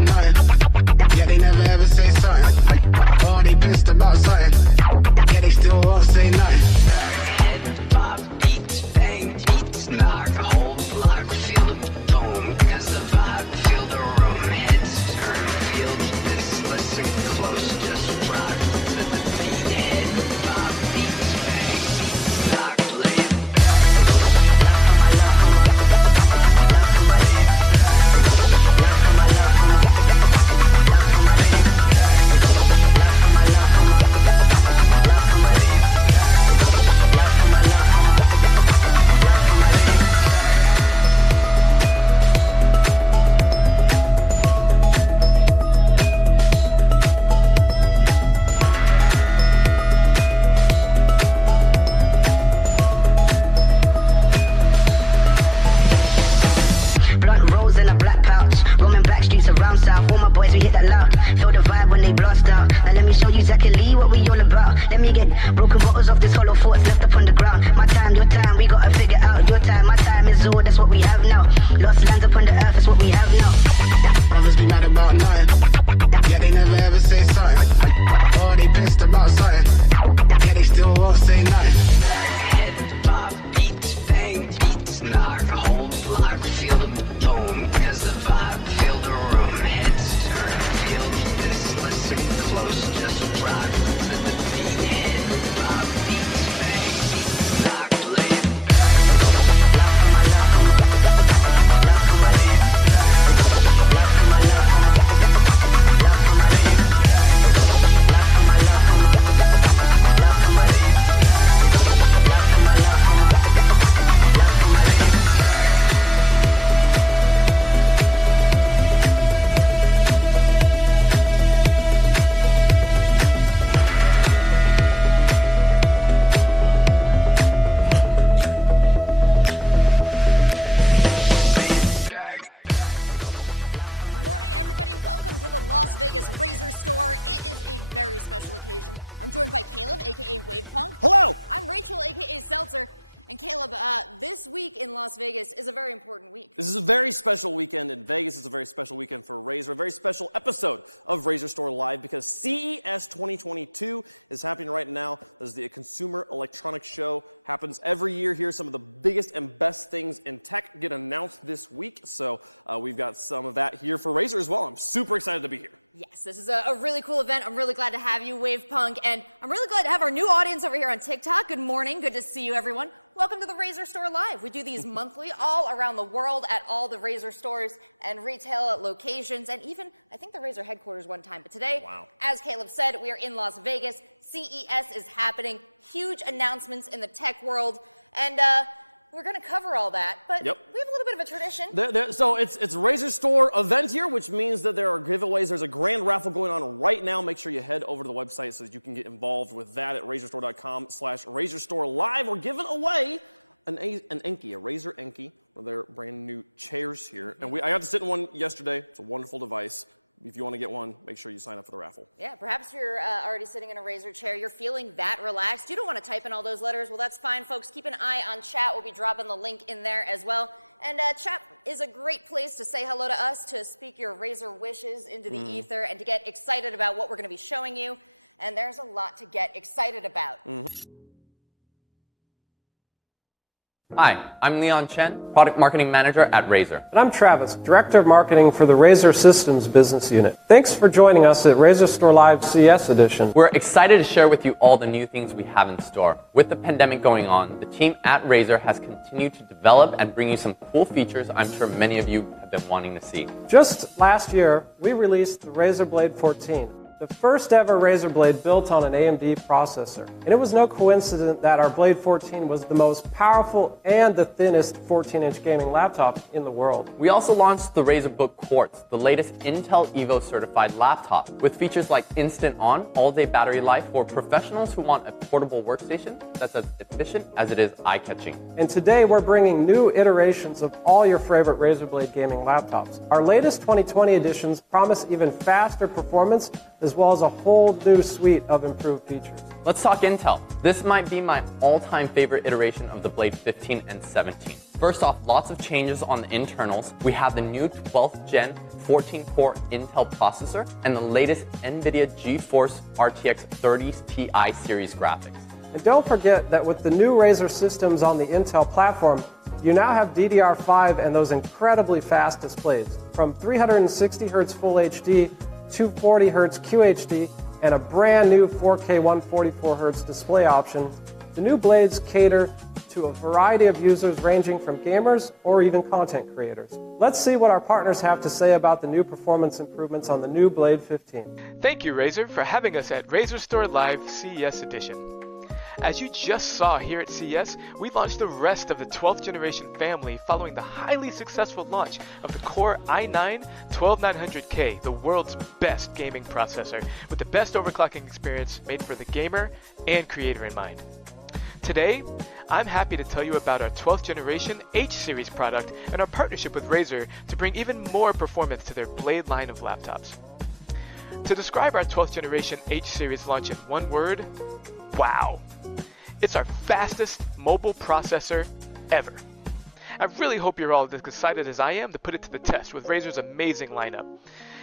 about nothing. Yeah, they never ever say something. Oh, they pissed about something. Yeah, they still won't say nothing. Head pop, beats, bang, beats, knock, whole block, feel the boom, cause the vibe, feel the room, heads turn, feel this, listen close, just rock to the beat. Head pop, beats, bang, beats, knock, play it. Blunt rolls in a black pouch, roaming back streets around south. All my boys, we hit that loud. Feel the vibe when they blast out. Now let me show you exactly what we all about. Let me get broken bottles off this hollow thoughts left upon the ground. My time, your time, we gotta figure out. Your time, my time is all, that's what we have now. Lost lands upon the earth, that's what we have now. Brothers be mad about nothing. Yeah, they never ever say something. Oh, they pissed about something. Yeah, they still won't say nothing. Head pop, beats, bang, beats, knock, whole block, feel the boom, cause the vibe, feel the room, heads turn, feel this, listen close, just rock to the beat. Head pop, beats, bang, beats, knock, play it. Good morning, everybody. Welcome to the Las Vegas RazerStore. It is a very special occasion. I'm joined by Caleb, aka Wavepunk. Hello. I'm Rachel, aka Seltzer. And Caleb, this week in Las Vegas is a very important week. This is a very special weekend in Vegas. It's a very special weekend for Razer. A very special episode of RazerStore Live because CES 2022 is happening right now. This is the Consumer Electronics Show. Happens every year here. Some of the biggest and best things in tech get announced this week. So we've got some of that here for Razer as well. I'm super excited to be here. Yes, this is a really cool event. I'm really glad to have you, Wavepunk. And I'm really glad to have our new audience over here on TikTok. Good morning. Good to see you, everyone. Welcome to the RazerStore Live. We do these monthly all around the world at all the Razer stores and retail locations, and even, I think, the Razer headquarters one time. But today, as Caleb said, we are in Las Vegas. CES is happening. Huge announcements in the tech world. And we're going to cover all that, but we have a little bit of a tradition. So it's a RazerStore event here, which means that there are giveaways. There's a grand raffle going on right now. Make sure you head over to the website so that you can get involved with that at razerstore.com/RazerStore Live. We're giving away an Enki, a Razer Enki, for their brand new chairs here. And I got to sit in one yesterday. It's a wonderful device. If you want to get one, make sure you sign up for the raffle. Yeah, perhaps you're already sitting in a Razer chair. You're feeling that relaxed. You don't want to type in all those letters. Well, that's fine, folks. Keep an eye on chat. We'll be dropping the link in there as well. And chat is a great place to say hello to us, to speak your Razer wishes into the ether, and to get excited about what we're going to be showing you. And there's a lot to get excited about. Hi, I'm Leon Chen, Product Marketing Manager at Razer. And I'm Travis, Director of Marketing for the Razer Systems Business Unit. Thanks for joining us at RazerStore Live CS Edition. We're excited to share with you all the new things we have in store. With the pandemic going on, the team at Razer has continued to develop and bring you some cool features I'm sure many of you have been wanting to see. Just last year, we released the Razer Blade 14. The first ever Razer Blade built on an AMD processor. And it was no coincidence that our Blade 14 was the most powerful and the thinnest 14-inch gaming laptop in the world. We also launched the Razer Book Quartz, the latest Intel Evo certified laptop, with features like instant on, all-day battery life for professionals who want a portable workstation that's as efficient as it is eye-catching. And today we're bringing new iterations of all your favorite Razer Blade gaming laptops. Our latest 2020 editions promise even faster performance as well as a whole new suite of improved features. Let's talk Intel. This might be my all-time favorite iteration of the Blade 15 and 17. First off, lots of changes on the internals. We have the new 12th gen 14-core Intel processor and the latest Nvidia GeForce RTX 30 Ti series graphics. And don't forget that with the new Razer systems on the Intel platform, you now have DDR5 and those incredibly fast displays. From 360Hz Full HD, 240Hz QHD, and a brand new 4K 144Hz display option, the new blades cater to a variety of users ranging from gamers or even content creators. Let's see what our partners have to say about the new performance improvements on the new Blade 15. Thank you, Razer, for having us at RazerStore Live CES Edition. As you just saw here at CES, we launched the rest of the 12th generation family following the highly successful launch of the Core i9-12900K, the world's best gaming processor, with the best overclocking experience made for the gamer and creator in mind. Today, I'm happy to tell you about our 12th generation H-series product and our partnership with Razer to bring even more performance to their Blade line of laptops. To describe our 12th generation H-series launch in one word, wow! It's our fastest mobile processor ever. I really hope you're all as excited as I am to put it to the test with Razer's amazing lineup.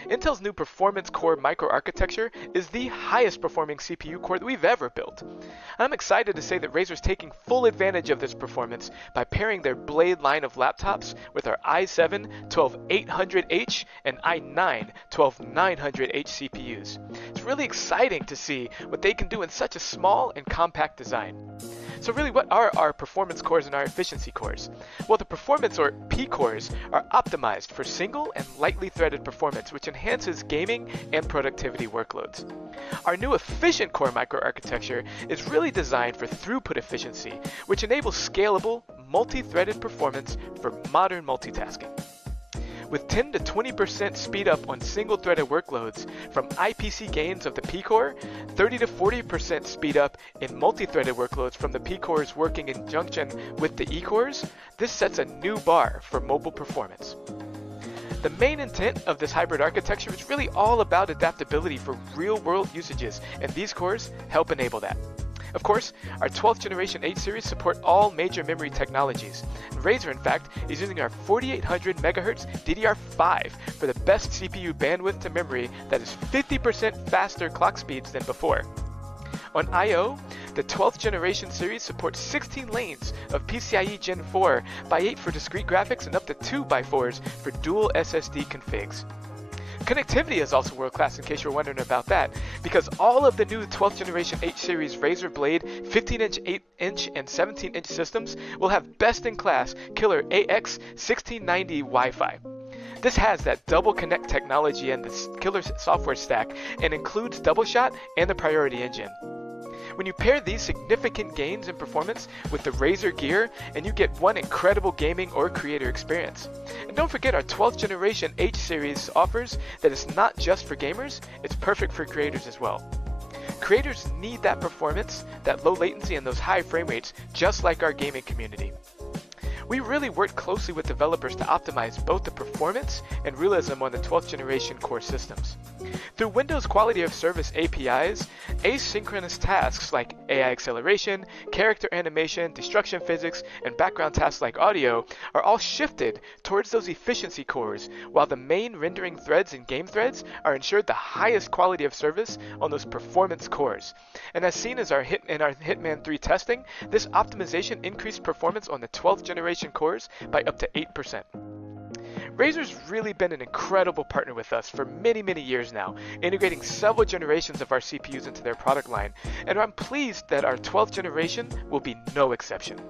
Intel's new Performance Core microarchitecture is the highest performing CPU core that we've ever built. I'm excited to say that Razer's taking full advantage of this performance by pairing their Blade line of laptops with our i7-12800H and i9-12900H CPUs. It's really exciting to see what they can do in such a small and compact design. So really, what are our performance cores and our efficiency cores? Well, the performance or P cores are optimized for single and lightly threaded performance, which enhances gaming and productivity workloads. Our new efficient core microarchitecture is really designed for throughput efficiency, which enables scalable, multi-threaded performance for modern multitasking. With 10 to 20% speed up on single-threaded workloads from IPC gains of the P-core, 30 to 40% speed up in multi-threaded workloads from the P-cores working in conjunction with the E-cores, this sets a new bar for mobile performance. The main intent of this hybrid architecture is really all about adaptability for real-world usages, and these cores help enable that. Of course, our 12th generation H series support all major memory technologies. Razer, in fact, is using our 4800 MHz DDR5 for the best CPU bandwidth to memory that is 50% faster clock speeds than before. On I/O, the 12th generation series supports 16 lanes of PCIe Gen 4 x 8 for discrete graphics and up to 2 x 4s for dual SSD configs. Connectivity is also world-class, in case you're wondering about that, because all of the new 12th generation H-series Razer Blade 15-inch, 8-inch, and 17-inch systems will have best-in-class killer AX1690 Wi-Fi. This has that double connect technology and the killer software stack and includes double shot and the priority engine. When you pair these significant gains in performance with the Razer gear, and you get one incredible gaming or creator experience. And don't forget our 12th generation H series offers that it's not just for gamers, it's perfect for creators as well. Creators need that performance, that low latency, and those high frame rates, just like our gaming community. We really worked closely with developers to optimize both the performance and realism on the 12th generation core systems. Through Windows Quality of Service APIs, asynchronous tasks like AI acceleration, character animation, destruction physics, and background tasks like audio are all shifted towards those efficiency cores, while the main rendering threads and game threads are ensured the highest quality of service on those performance cores. And as seen as in our Hitman 3 testing, this optimization increased performance on the 12th generation cores by up to 8%. Razer's really been an incredible partner with us for many, many years now, integrating several generations of our CPUs into their product line, and I'm pleased that our 12th generation will be no exception.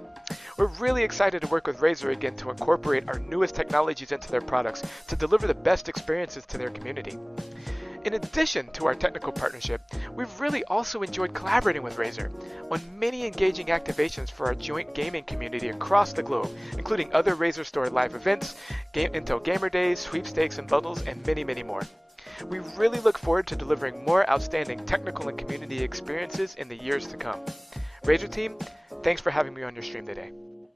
We're really excited to work with Razer again to incorporate our newest technologies into their products to deliver the best experiences to their community. In addition to our technical partnership, we've really also enjoyed collaborating with Razer on many engaging activations for our joint gaming community across the globe, including other RazerStore live events, Intel Gamer Days, sweepstakes and bundles, and many, many more. We really look forward to delivering more outstanding technical and community experiences in the years to come. Razer team, thanks for having me on your stream today.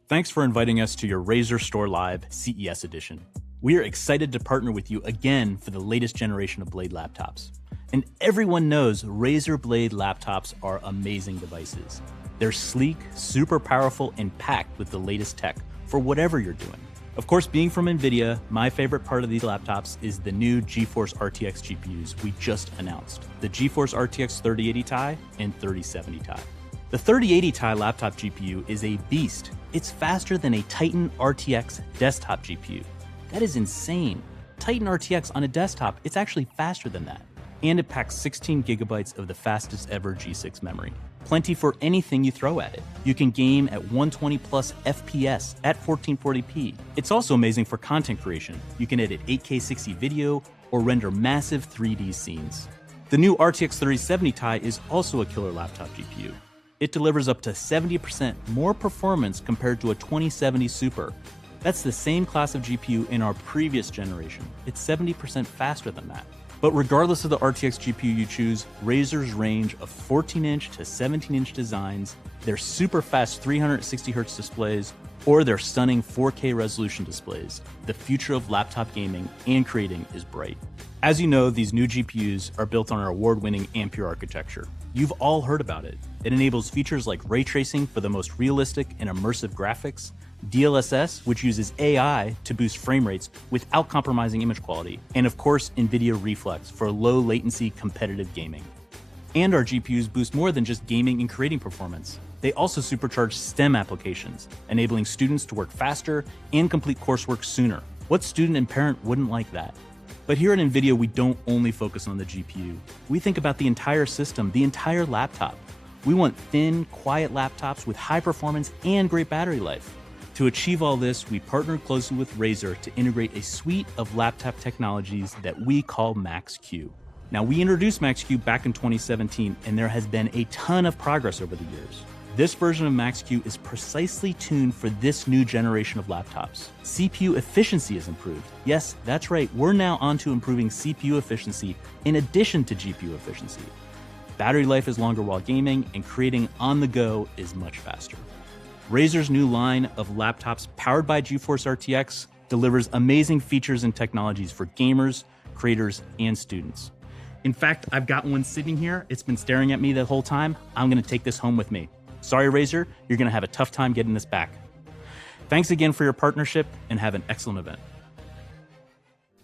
Thanks for inviting us to your RazerStore Live CES edition. We are excited to partner with you again for the latest generation of Blade laptops. And everyone knows Razer Blade laptops are amazing devices. They're sleek, super powerful, and packed with the latest tech for whatever you're doing. Of course, being from Nvidia, my favorite part of these laptops is the new GeForce RTX GPUs we just announced, the GeForce RTX 3080 Ti and 3070 Ti. The 3080 Ti laptop GPU is a beast. It's faster than a Titan RTX desktop GPU. That is insane. Titan RTX on a desktop, it's actually faster than that. And it packs 16 gigabytes of the fastest ever G6 memory. Plenty for anything you throw at it. You can game at 120 plus FPS at 1440p. It's also amazing for content creation. You can edit 8K 60 video or render massive 3D scenes. The new RTX 3070 Ti is also a killer laptop GPU. It delivers up to 70% more performance compared to a 2070 Super. That's the same class of GPU in our previous generation. It's 70% faster than that. But regardless of the RTX GPU you choose, Razer's range of 14-inch to 17-inch designs, their super fast 360Hz displays, or their stunning 4K resolution displays, the future of laptop gaming and creating is bright. As you know, these new GPUs are built on our award-winning Ampere architecture. You've all heard about it. It enables features like ray tracing for the most realistic and immersive graphics, DLSS, which uses AI to boost frame rates without compromising image quality, and of course, NVIDIA Reflex for low latency competitive gaming. And our GPUs boost more than just gaming and creating performance. They also supercharge STEM applications, enabling students to work faster and complete coursework sooner. What student and parent wouldn't like that? But here at NVIDIA, we don't only focus on the GPU. We think about the entire system, the entire laptop. We want thin, quiet laptops with high performance and great battery life. To achieve all this, we partnered closely with Razer to integrate a suite of laptop technologies that we call Max-Q. Now, we introduced Max-Q back in 2017, and there has been a ton of progress over the years. This version of Max-Q is precisely tuned for this new generation of laptops. CPU efficiency is improved. Yes, that's right, we're now onto improving CPU efficiency in addition to GPU efficiency. Battery life is longer while gaming, and creating on the go is much faster. Razer's new line of laptops powered by GeForce RTX delivers amazing features and technologies for gamers, creators, and students. In fact, I've got one sitting here. It's been staring at me the whole time. I'm gonna take this home with me. Sorry, Razer, you're gonna have a tough time getting this back. Thanks again for your partnership, and have an excellent event.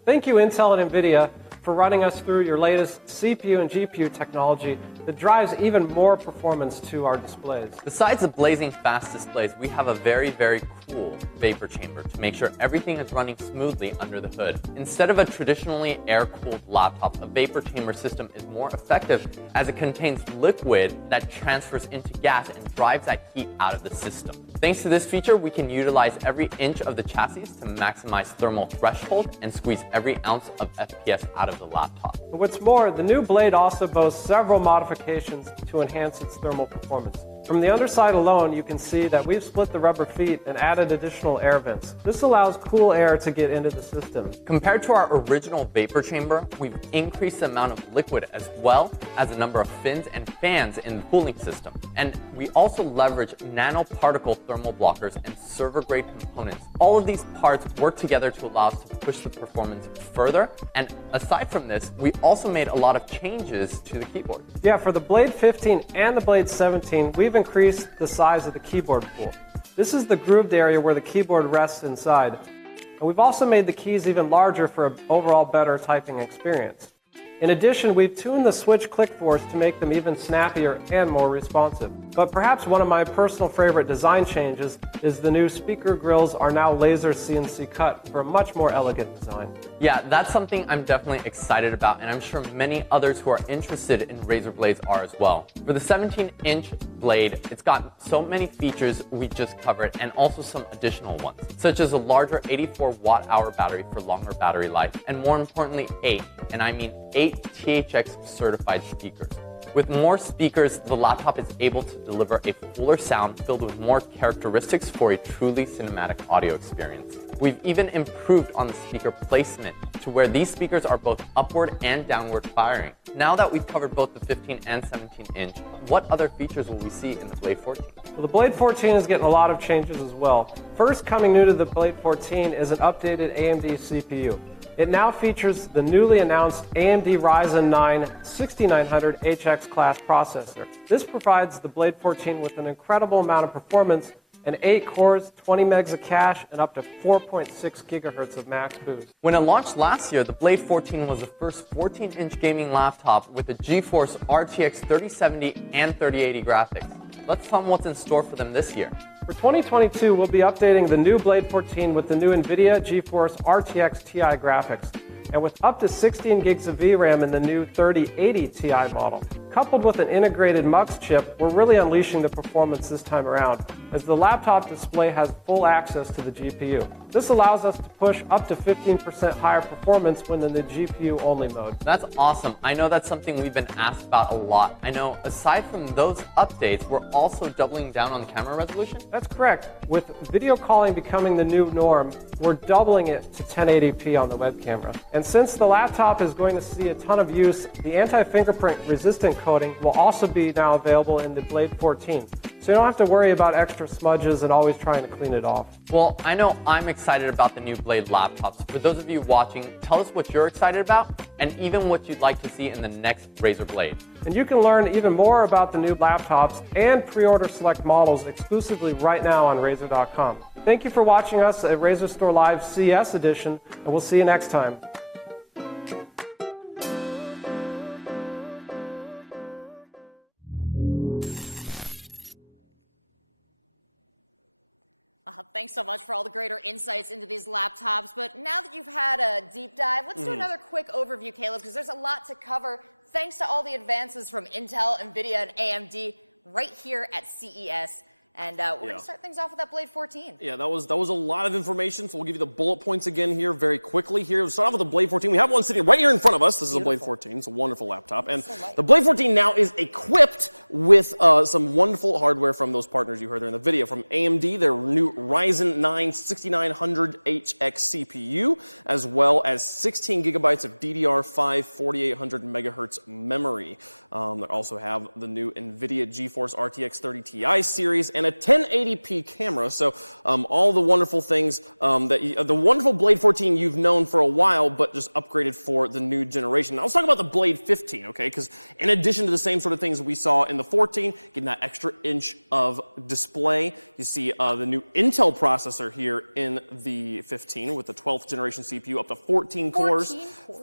Thank you, Intel and Nvidia, for running us through your latest CPU and GPU technology that drives even more performance to our displays. Besides the blazing fast displays, we have a very, very cool vapor chamber to make sure everything is running smoothly under the hood. Instead of a traditionally air-cooled laptop, a vapor chamber system is more effective as it contains liquid that transfers into gas and drives that heat out of the system. Thanks to this feature, we can utilize every inch of the chassis to maximize thermal threshold and squeeze every ounce of FPS out of the laptop. What's more, the new blade also boasts several modifications to enhance its thermal performance. From the underside alone, you can see that we've split the rubber feet and added additional air vents. This allows cool air to get into the system. Compared to our original vapor chamber, we've increased the amount of liquid as well as the number of fins and fans in the cooling system. And we also leverage nanoparticle thermal blockers and server-grade components. All of these parts work together to allow us to push the performance further. And aside from this, we also made a lot of changes to the keyboard. Yeah, for the Blade 15 and the Blade 17, we've increased the size of the keyboard pool. This is the grooved area where the keyboard rests inside. And we've also made the keys even larger for an overall better typing experience. In addition, we've tuned the switch click force to make them even snappier and more responsive. But perhaps one of my personal favorite design changes is the new speaker grills are now laser CNC cut for a much more elegant design. Yeah, that's something I'm definitely excited about, and I'm sure many others who are interested in Razer blades are as well. For the 17-inch blade, it's got so many features we just covered, and also some additional ones, such as a larger 84 watt-hour battery for longer battery life, and more importantly, 8 THX certified speakers. With more speakers, the laptop is able to deliver a fuller sound filled with more characteristics for a truly cinematic audio experience. We've even improved on the speaker placement to where these speakers are both upward and downward firing. Now that we've covered both the 15 and 17-inch, what other features will we see in the Blade 14? Well, the Blade 14 is getting a lot of changes as well. First, coming new to the Blade 14 is an updated AMD CPU. It now features the newly announced AMD Ryzen 9 6900HX class processor. This provides the Blade 14 with an incredible amount of performance and 8 cores, 20 megs of cache, and up to 4.6 gigahertz of max boost. When it launched last year, the Blade 14 was the first 14-inch gaming laptop with the GeForce RTX 3070 and 3080 graphics. Let's tell them what's in store for them this year. For 2022, we'll be updating the new Blade 14 with the new Nvidia GeForce RTX Ti graphics, and with up to 16 gigs of VRAM in the new 3080 Ti model. Coupled with an integrated MUX chip, we're really unleashing the performance this time around, as the laptop display has full access to the GPU. This allows us to push up to 15% higher performance when in the GPU-only mode. That's awesome. I know that's something we've been asked about a lot. I know aside from those updates, we're also doubling down on camera resolution. That's correct. With video calling becoming the new norm, we're doubling it to 1080p on the web camera. And since the laptop is going to see a ton of use, the anti-fingerprint resistant coating will also be now available in the Blade 14. So you don't have to worry about extra smudges and always trying to clean it off. Well, I know I'm excited about the new Blade laptops. For those of you watching, tell us what you're excited about and even what you'd like to see in the next Razer Blade. And you can learn even more about the new laptops and pre-order select models exclusively right now on Razer.com. Thank you for watching us at RazerStore Live CES Edition, and we'll see you next time. Thanks so much for all the greater insights into these laptops. But now that you've had a deep dive, let's do another quick overview, Caleb, because there's a lot to cover thanks to all the advances from Intel, Nvidia, and AMD right here at CES. And we're going to start things off with that Blade 14. Yeah, that was a lot of information, so we'll give you the bullet points again here very quickly. Here, we'll start off with the Blade 14. We have one sitting right here in front of us. This is a Blade 14. It's a wonderful laptop. And the Blade 14 now is equipped with some wonderful hardware from those partners you heard there in the video. From AMD, their new Ryzen 9 6900HX CPU, as well as 16 gigabytes of DDR5 4800 megahertz memory. They also have the new Nvidia GeForce RTX 30 Ti series and a 1080p camera, so all the wonderful things the wonderful Blade 14 you've known for a while, but just upgraded for the new generation. Now let's talk about the Blade 15, okay? Because in addition to the same sort of things we saw in the 14, getting that extra inch of display, you see the new Intel processor here in the 15 with the 12th generation CPU, up to 14 cores.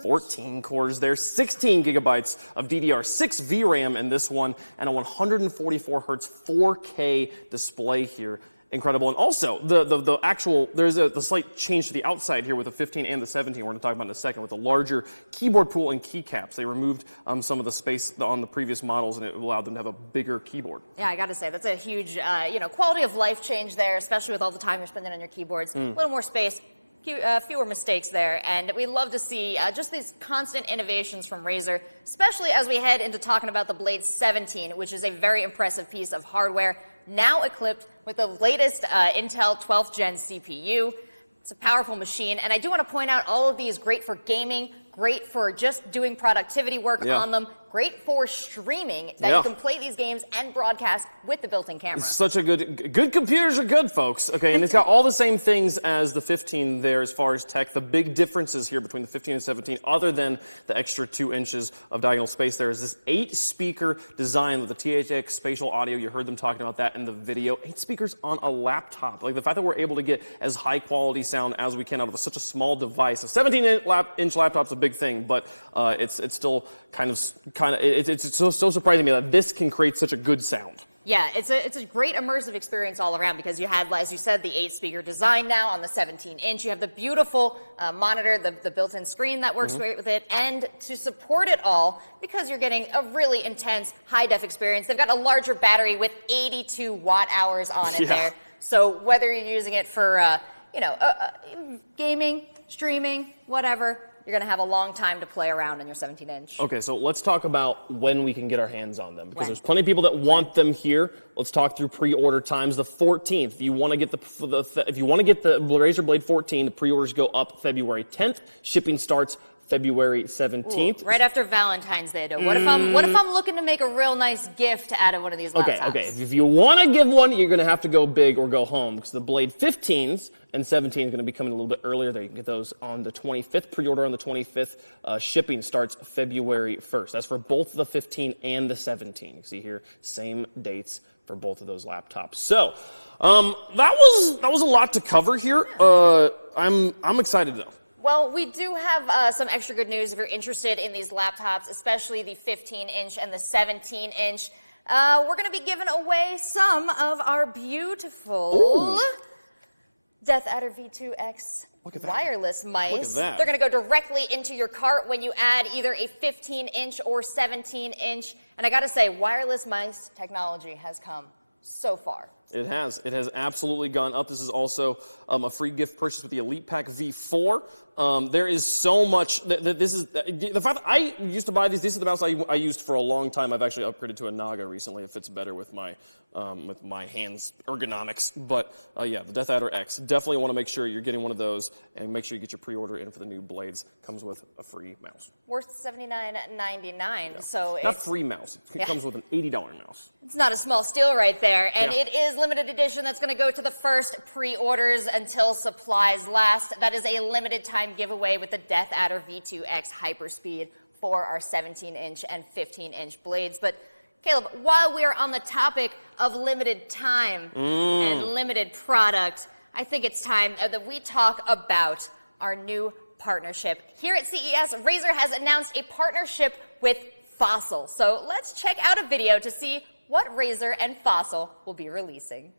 14 cores there, 16 gigabytes of DDR6 VRAM in this one, and a 144 hertz 4K display here. Incredible. And also, the actual, there's the slight change to the outside here with the 15 and the 17, we're going to talk about in a second, with the larger keyboard pool and keycaps. They removed some of the space on the previous models, and it allowed them to have a bigger keyboard. Yeah, I got to say, that's a huge, quality of life change there, especially with all the time you're spending on your keyboards. A little more space. Fewer mistakes there, and we love to see just these constant innovations from Razer, especially as we head into talking about the Blade 17, which is a very impressive piece of hardware, now equipped with the latest Intel 12th Gen CPU. It's a powerful machine, and I do want to point out all of these great for gaming, great for just doing productivity work on them, great for streaming, that you can play these games and broadcast with the built-in camera. It's such a good computers are good, folks. Okay, and it's got all the same things as the 15 there as far as tech. The big differences here between the 15 and 17, other than the extra 2 inches of diagonal space there, is this 8-speaker design with the THX spatial audio. You heard them talking about that in the video. 8 speakers on a laptop. Like the fact that we're able to get as high quality sound as we can out of such a small device. A 17-inch laptop's a big thing, but it's still it's so surprising to me that this can create such a good sound. Yeah, it's a great immersive experience all around, because you have, as you said, the 8-speaker design now on the 17-inch. You have the beautiful monitor, the built-in screen that works great with it, and to support it all, because you're getting a really intense high-def experience, they've got a larger battery with 82 watt-hours on it there. So whether you're using it for gaming, streaming, whatever, you're going to have a long time to play around in your 17-inch. Okay, so let's talk about when we can get our hands on them, because there's plenty of people that want them here. Let's talk through pre-order times. The 14th, if you want to get the Razer Blade 14, the pre-orders go up February 10th. Shipping starts February 17th. Ooh, right after Valentine's Day, though. What if I'm looking to make a real nice gift out of one of these laptops? Okay. If you want to give one, you're going to have to go big or go home, because the Blade 15s and 17 is going to be coming a little bit earlier. There, you can get those on the 25th. Pre-order on the 25th. Shipping starts February 1st. That's for both the 15 and the 17. You see here, same dates for both of those laptops. So that was a lot to cover here. I'm excited though. Well, we do have some extra good news if you're interested in these laptops, especially the 15-inch and the 17-inch. We're going to be giving away some of our beautiful Death Adder V2X wireless mice. They're going to go directly into your cart when you add either a 15-inch or 17-inch. And I got to say, wireless mice technology has come so far. It has. It has absolutely gone up. This is also a free gift purchase with the Elite Pack V4. There is so much. This is the fact that I used to buy these. This is the mouse I used for a long time. I've actually upgraded to a Naga recently. It fits better with my hands ergonomics. But yeah, the Death Adder X. Definitely want to make sure you're getting one of those, and make sure you get your pre-order in for the new blades. Comes with a free mouse. Worth $79.99. So not it's free mouse. It comes with an $80 mouse. It's not a small steal right there, and it is limited edition. That's going to go to the first pre-orders until supplies last. That is a limited time giveaway with the Death Adder V2X Hyperspeed for our 17-inch and 15-inch blades. But Caleb, while we are on the topic of limited time and limited product, I think it's time that we talk about our new partnership. Here at CES, Razer has announced a partnership with Fossil. So let's check out a video to see what Razer and Fossil will be releasing.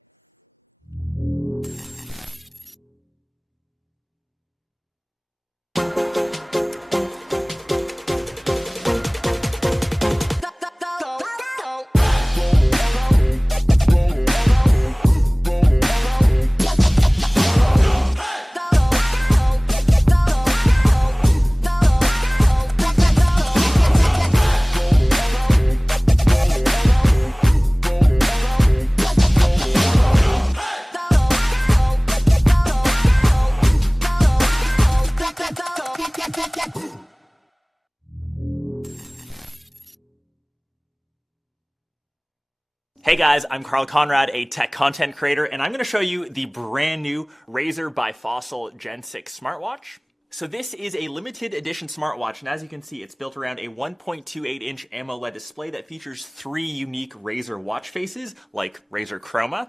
Hey guys, I'm Carl Conrad, a tech content creator, and I'm going to show you the brand new Razer by Fossil Gen 6 smartwatch. So this is a limited edition smartwatch, and as you can see, it's built around a 1.28-inch AMOLED display that features 3 unique Razer watch faces, like Razer Chroma.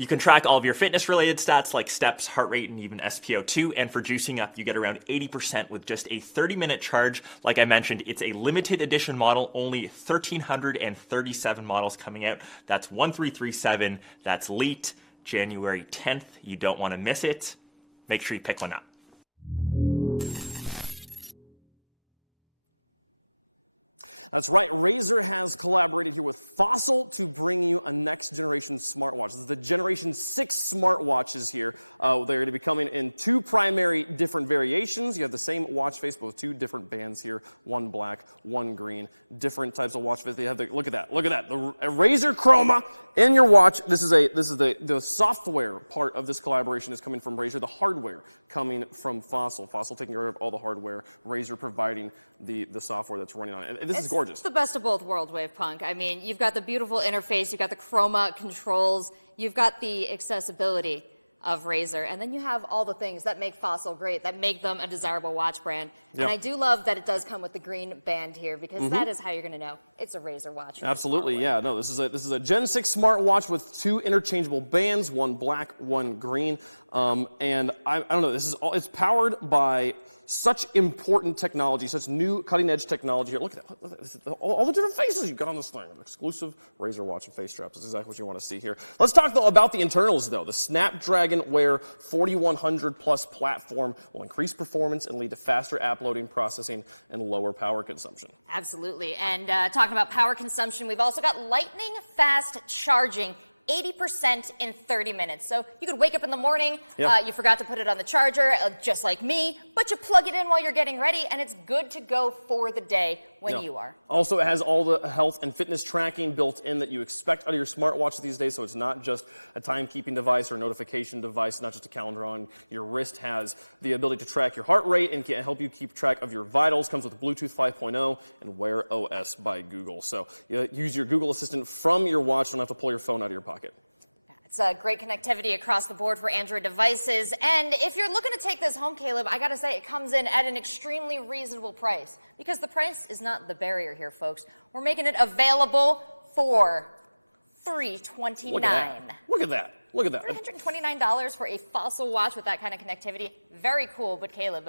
You can track all of your fitness-related stats like steps, heart rate, and even SpO2, and for juicing up, you get around 80% with just a 30-minute charge. Like I mentioned, it's a limited edition model, only 1,337 models coming out. That's 1337, that's late, January 10th. You don't want to miss it. Make sure you pick one up. That's right, Razer has collaborated here with Fossil to bring you a next generation smartwatch. This is the Generation 6 smartwatches here. They're going to be coming in 2 primary different variations. You have the same watch face, but with 2 different bands here, one black, one green, different types of watch face. They have the, look at that, the Razer Chroma in your watch. This is the software part of this collaboration is coming from Razer, the hardware coming from Fossil. Fossil taking care of all the hardware, Razer providing the software that's running on it. And this is gorgeous. It's the best of both worlds, Wave Punk. I mean, you've got the beautiful interface, you've got the Chroma controls, you've got the accessibility of Razer, and then you have all the things that make Fossil great, that make them a desirable watch brand. Yeah. And I do love that it does come with the green band here, because that is how you're going to know it's a Razer watch. Absolutely, yeah. No, this is a Gen 6 smartwatch with 2 interchangeable bands, one black, one green. And I don't know, it's powered by such important technology, such new cutting-edge technology here. Look at that, all the different faces you've got on this thing. An exclusive Razer watch and face straps. That's exactly what you want to see here. Let's talk though about the internals though. The Snapdragon Wear 4100 Plus platform will increase performance and lead to faster app loading, processing, and lower power consumption. Absolutely, and talking about power consumption, we've also got lightning fast charging. 80% in 30 minutes. So you could wake up in the morning, you forgot to put it on the charger, just like me, but you plug it in while you're getting ready, and it's good to go for the day when you are. Also, it has all the health and fitness tracking built in that you expect out of your smartwatch these days, so it's not just a timekeeping device or a notification device, not just a calendar on. Your wrist has the ability to track your heart rate and can help you keep track of your vitals. Comes with Bluetooth 5.0 and Wear OS by Google. So you use your Google Assistant from your watch, don't have to pull your phone out of your pocket. It's a great connectivity across the board for Android devices. And if you're looking to take this home, Caleb, I gotta say it comes in at an extremely reasonable price, because the price is not the barrier here, folks. We're making it available for $329. Look at that. Look at that. Look at that. $329 for a Fossil watch with that kind of connectivity. Very cool, but Caleb,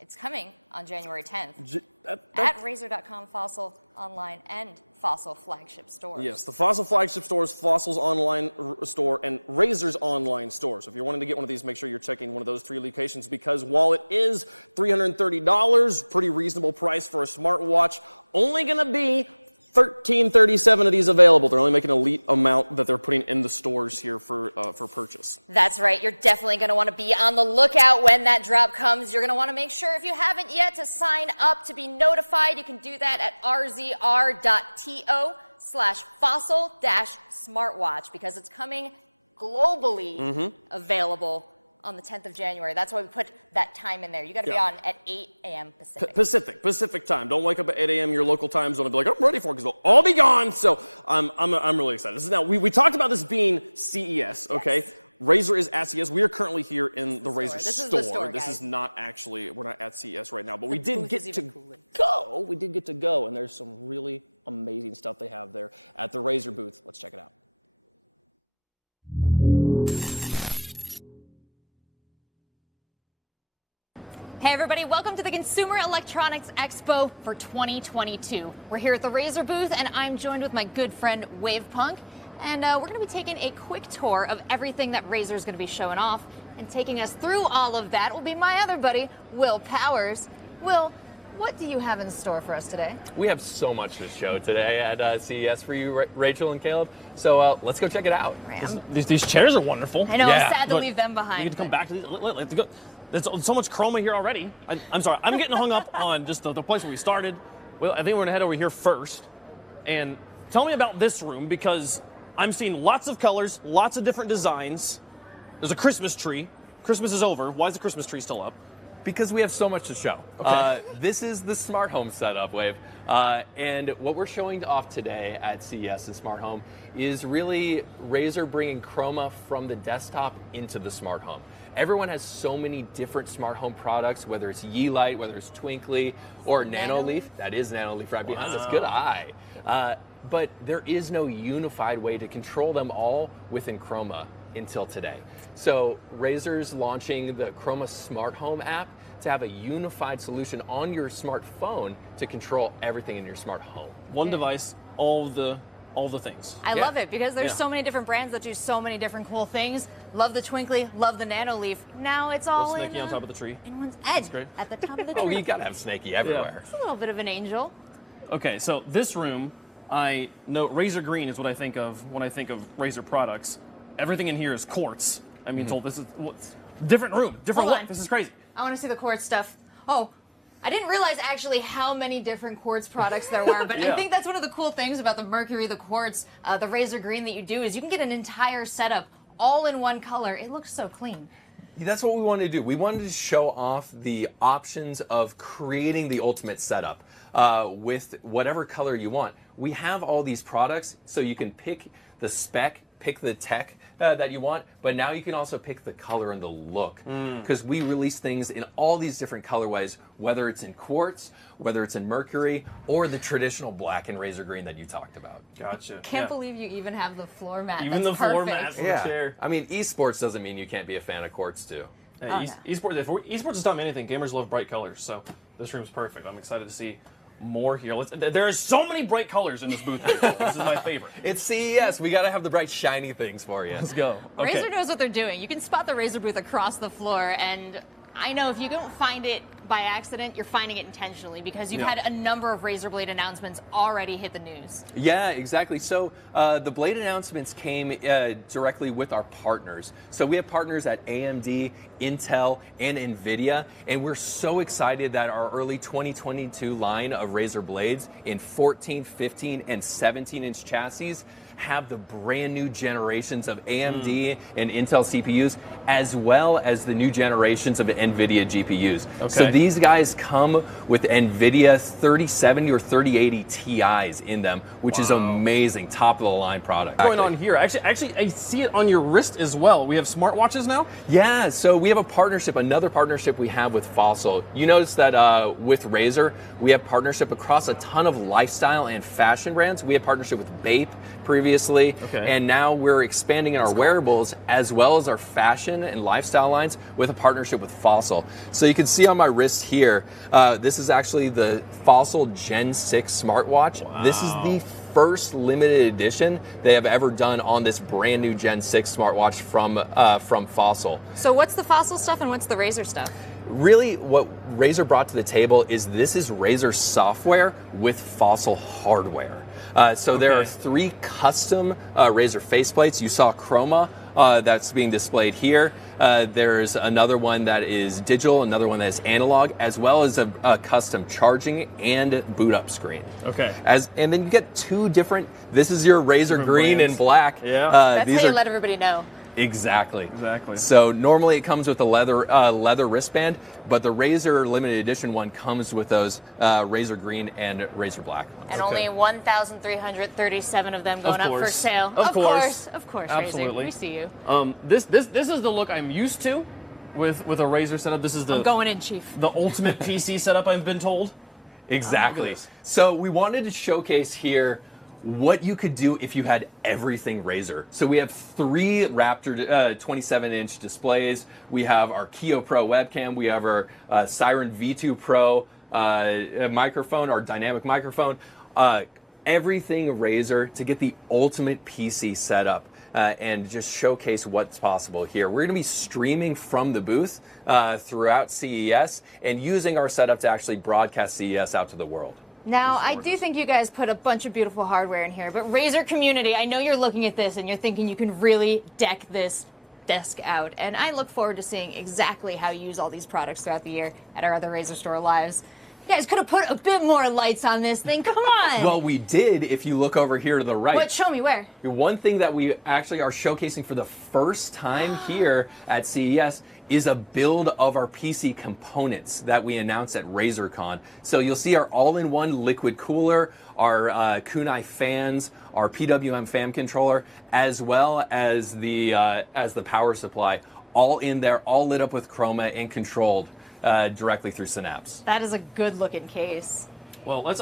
it's coming on January 10th at Razer.com, Fossil online, and Fossil flagship stores. Yes, the Fossil flagship stores, Fossil's online store, and Razer's online store. So if you're wanting to get one of these, make sure you're checking one of those 3 locations, because while it is $330, pretty reasonable price for a smartwatch, only going to be 1,337 of these available. They're only making an elite amount that they're putting in the stores here for purchase. That's right. You're definitely going to want to be on the lookout when that drop comes. You're going to want to make sure, if you haven't yet, to sign up to be notified. You can do that at rzr.to/fossil-smartwatch, because it's coming globally available on the 10th of January. That's why we put that time in there. You got to be on at 8 a.m. Pacific. Pacific time. Don't wake up at 8 a.m. your local time zone and be like, I'm ready for it, because they'll all be gone. So I'm really excited. This is now, we talked about this being CES, okay? Yes. Razer is at CES. We are currently here in the Razer store. This is not actually, we're not at CES right now, but we did get to go. We did get to go, and there's some really amazing stuff they have there at the Razer booth. Let's check it out. Hey everybody, welcome to the Consumer Electronics Expo for 2022. We're here at the Razer booth, and I'm joined with my good friend Wavepunk, and we're going to be taking a quick tour of everything that Razer's going to be showing off, and taking us through all of that will be my other buddy, Will Powers. Will, what do you have in store for us today? We have so much to show today at CES for you, Rachel and Caleb. So let's go check it out. These chairs are wonderful. I know, I'm sad to leave them behind. We get to come back to these. Let's go. There's so much chroma here already. I'm sorry. I'm getting hung up on just the place where we started. Well, I think we're going to head over here first. And tell me about this room, because I'm seeing lots of colors, lots of different designs. There's a Christmas tree. Christmas is over. Why is the Christmas tree still up? Because we have so much to show. Okay. This is the smart home setup, Wave. And what we're showing off today at CES in Smart Home is really Razer bringing chroma from the desktop into the smart home. Everyone has so many different smart home products, whether it's Yeelight, whether it's Twinkly, or Nanoleaf. That is Nanoleaf right behind us. Good eye. But there is no unified way to control them all within chroma until today. So Razer's launching the Chroma Smart Home app to have a unified solution on your smartphone to control everything in your smart home. One device, all the things. I love it, because there's so many different brands that do so many different cool things. Love the Twinkly, love the Nanoleaf. Now it's all in Snaky on top of the tree. In one's edge at the top of the tree. Oh, you gotta have Snaky everywhere. It's a little bit of an angel. Okay, so this room, I know Razer Green is what I think of when I think of Razer products. Everything in here is quartz. I mean, this is different room, different look. This is crazy. I want to see the quartz stuff. Oh, I didn't realize actually how many different quartz products there were, but I think that's one of the cool things about the Mercury, the quartz, the Razer Green that you do, is you can get an entire setup all in one color. It looks so clean. That's what we wanted to do. We wanted to show off the options of creating the ultimate setup with whatever color you want. We have all these products, so you can pick the spec, pick the tech that you want, but now you can also pick the color and the look, because we release things in all these different colorways, whether it's in quartz, whether it's in Mercury, or the traditional black and Razer Green that you talked about. Gotcha. Can't believe you even have the floor mat. Even That's the floor perfect. mat for the chair. I mean, esports doesn't mean you can't be a fan of quartz too. Hey, esports has taught me anything. Gamers love bright colors, so this room's perfect. I'm excited to see more here. There are so many bright colors in this booth. This is my favorite. It's CES. We got to have the bright, shiny things for you. Let's go. Okay. Razer knows what they're doing. You can spot the Razer booth across the floor, and I know if you don't find it by accident, you're finding it intentionally, because you've had a number of Razer Blade announcements already hit the news. Yeah, exactly. So the Blade announcements came directly with our partners. So we have partners at AMD, Intel, and Nvidia, and we're so excited that our early 2022 line of Razer Blades in 14, 15, and 17-inch chassis have the brand new generations of AMD and Intel CPUs, as well as the new generations of Nvidia GPUs. Okay. So these guys come with Nvidia 3070 or 3080 Ti's in them, which is amazing, top of the line product. What's going on here? Actually, I see it on your wrist as well. We have smartwatches now? Yeah, so we have a partnership, another partnership we have with Fossil. You notice that with Razer, we have partnership across a ton of lifestyle and fashion brands. We have partnership with Bape previously. previously. Okay. And now we're expanding in our wearables as well as our fashion and lifestyle lines with a partnership with Fossil. So you can see on my wrist here, this is actually the Fossil Gen 6 smartwatch. Wow. This is the first limited edition they have ever done on this brand new Gen 6 smartwatch from Fossil. So what's the Fossil stuff and what's the Razer stuff? Really, what Razer brought to the table is this is Razer software with Fossil hardware. So there are 3 custom Razer faceplates. You saw Chroma that's being displayed here. There's another one that is digital, another one that is analog, as well as a custom charging and boot up screen. Okay. And then you get 2 different. This is your Razer green brands. and black. Yeah. That's how you let everybody know. Exactly. Exactly. So normally it comes with a leather wristband, but the Razer limited edition one comes with those Razer green and Razer black ones. And only 1,337 of them going up for sale. Of course. Razer. Absolutely. We see you. This is the look I'm used to with a Razer setup. This is I'm going in, Chief. the ultimate PC setup, I've been told. Exactly. So we wanted to showcase here what you could do if you had everything Razer. So we have 3 Raptor 27-inch displays. We have our Kio Pro webcam. We have our Siren V2 Pro microphone, our dynamic microphone. Everything Razer to get the ultimate PC setup. And just showcase what's possible here. We're going to be streaming from the booth throughout CES and using our setup to actually broadcast CES out to the world. Now, I do think you guys put a bunch of beautiful hardware in here, but Razer community, I know you're looking at this and you're thinking you can really deck this desk out. And I look forward to seeing exactly how you use all these products throughout the year at our other RazerStore Lives. You guys could have put a bit more lights on this thing. Come on. Well, we did if you look over here to the right. What? Show me where. One thing that we actually are showcasing for the first time here at CES is a build of our PC components that we announced at RazerCon. So you'll see our all-in-one liquid cooler, our kunai fans, our PWM fan controller, as well as the power supply, all in there, all lit up with Chroma and controlled directly through Synapse. That is a good-looking case. Well,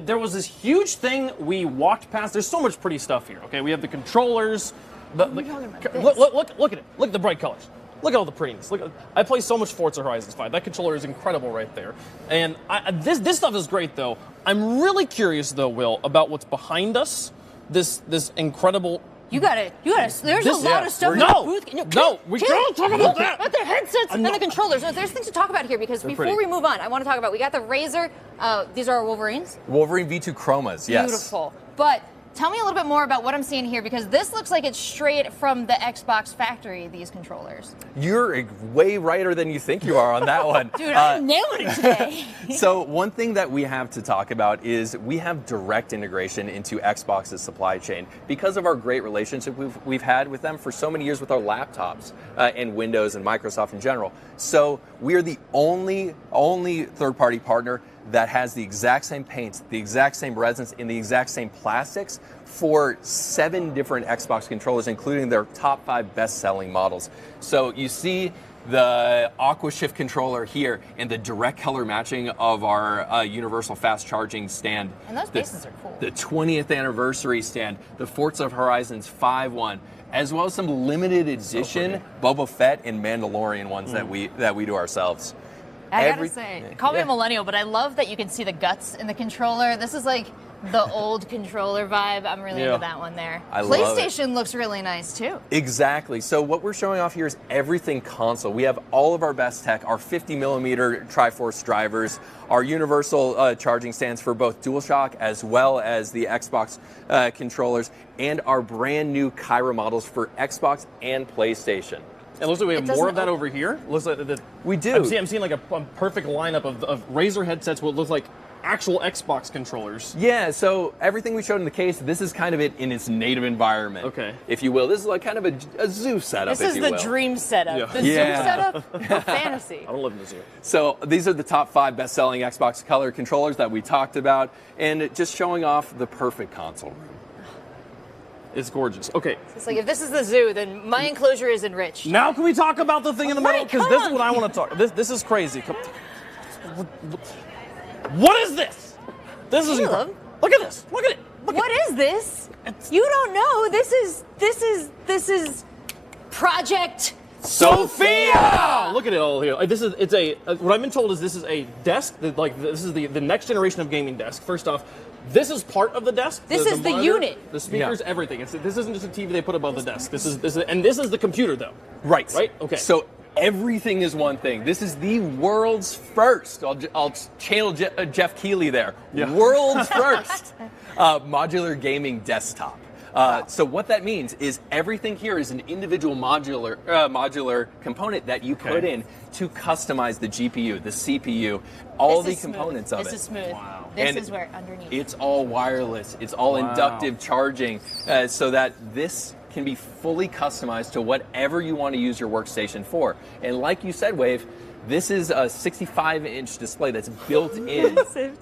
there was this huge thing we walked past. There's so much pretty stuff here. Okay, we have the controllers. Look at it. Look at the bright colors. Look at all the prettiness. I play so much Forza Horizon 5. That controller is incredible right there. And this stuff is great, though. I'm really curious, though, Will, about what's behind us. This incredible. You gotta. There's a lot of stuff in the booth. We can't talk about that. But the headsets and the controllers. No, there's things to talk about here because before we move on, I want to talk about. We got the Razer. These are our Wolverines. Wolverine V2 Chromas. Yes. Beautiful. But tell me a little bit more about what I'm seeing here because this looks like it's straight from the Xbox factory. These controllers. You're way righter than you think you are on that one. Dude, I'm nailing it today. So one thing that we have to talk about is we have direct integration into Xbox's supply chain because of our great relationship we've had with them for so many years with our laptops and Windows and Microsoft in general. So we are the only third-party partner that has the exact same paints, the exact same resins, and the exact same plastics for 7 different Xbox controllers, including their top 5 best-selling models. So you see the Aqua Shift controller here and the direct color matching of our universal fast charging stand. And those bases are cool. The 20th anniversary stand, the Forza Horizons 5 one, as well as some limited edition Boba Fett and Mandalorian ones that we do ourselves. I gotta say, call me a millennial, but I love that you can see the guts in the controller. This is like the old controller vibe. I'm really into that one there. PlayStation looks really nice too. Exactly. So what we're showing off here is everything console. We have all of our best tech, our 50mm Triforce drivers, our universal charging stands for both DualShock as well as the Xbox controllers, and our brand new Kyra models for Xbox and PlayStation. It looks like we have more of that over here. Looks like we do. I'm seeing like a perfect lineup of Razer headsets. What look like actual Xbox controllers. Yeah. So everything we showed in the case, this is kind of it in its native environment, if you will. This is like kind of a zoo setup. This is the dream setup. The zoo setup of fantasy. I don't live in the zoo. So these are the top 5 best-selling Xbox color controllers that we talked about, and just showing off the perfect console room. It's gorgeous. Okay. It's like if this is the zoo, then my enclosure is enriched. Now can we talk about the thing in the middle? Because this is what I want to talk. This is crazy. What is this? This is incredible. Look at this. Look at it. What is this? You don't know. This is Project Sophia! Look at it all here. What I've been told is this is a desk, this is the next generation of gaming desk. First off, this is part of the desk. This is the monitor, unit. The speakers, everything. This isn't just a TV they put above the desk. This is the computer though. Right. Right? Okay. So everything is one thing. This is the world's first. I'll channel Jeff Keighley there. Yeah. World's first modular gaming desktop. So what that means is everything here is an individual modular component that you put in to customize the GPU, the CPU, all the components of it. This is smooth. Wow. This is where underneath. It's all wireless. It's all inductive charging, so that this can be fully customized to whatever you want to use your workstation for. And like you said, Wave, this is a 65-inch display that's built in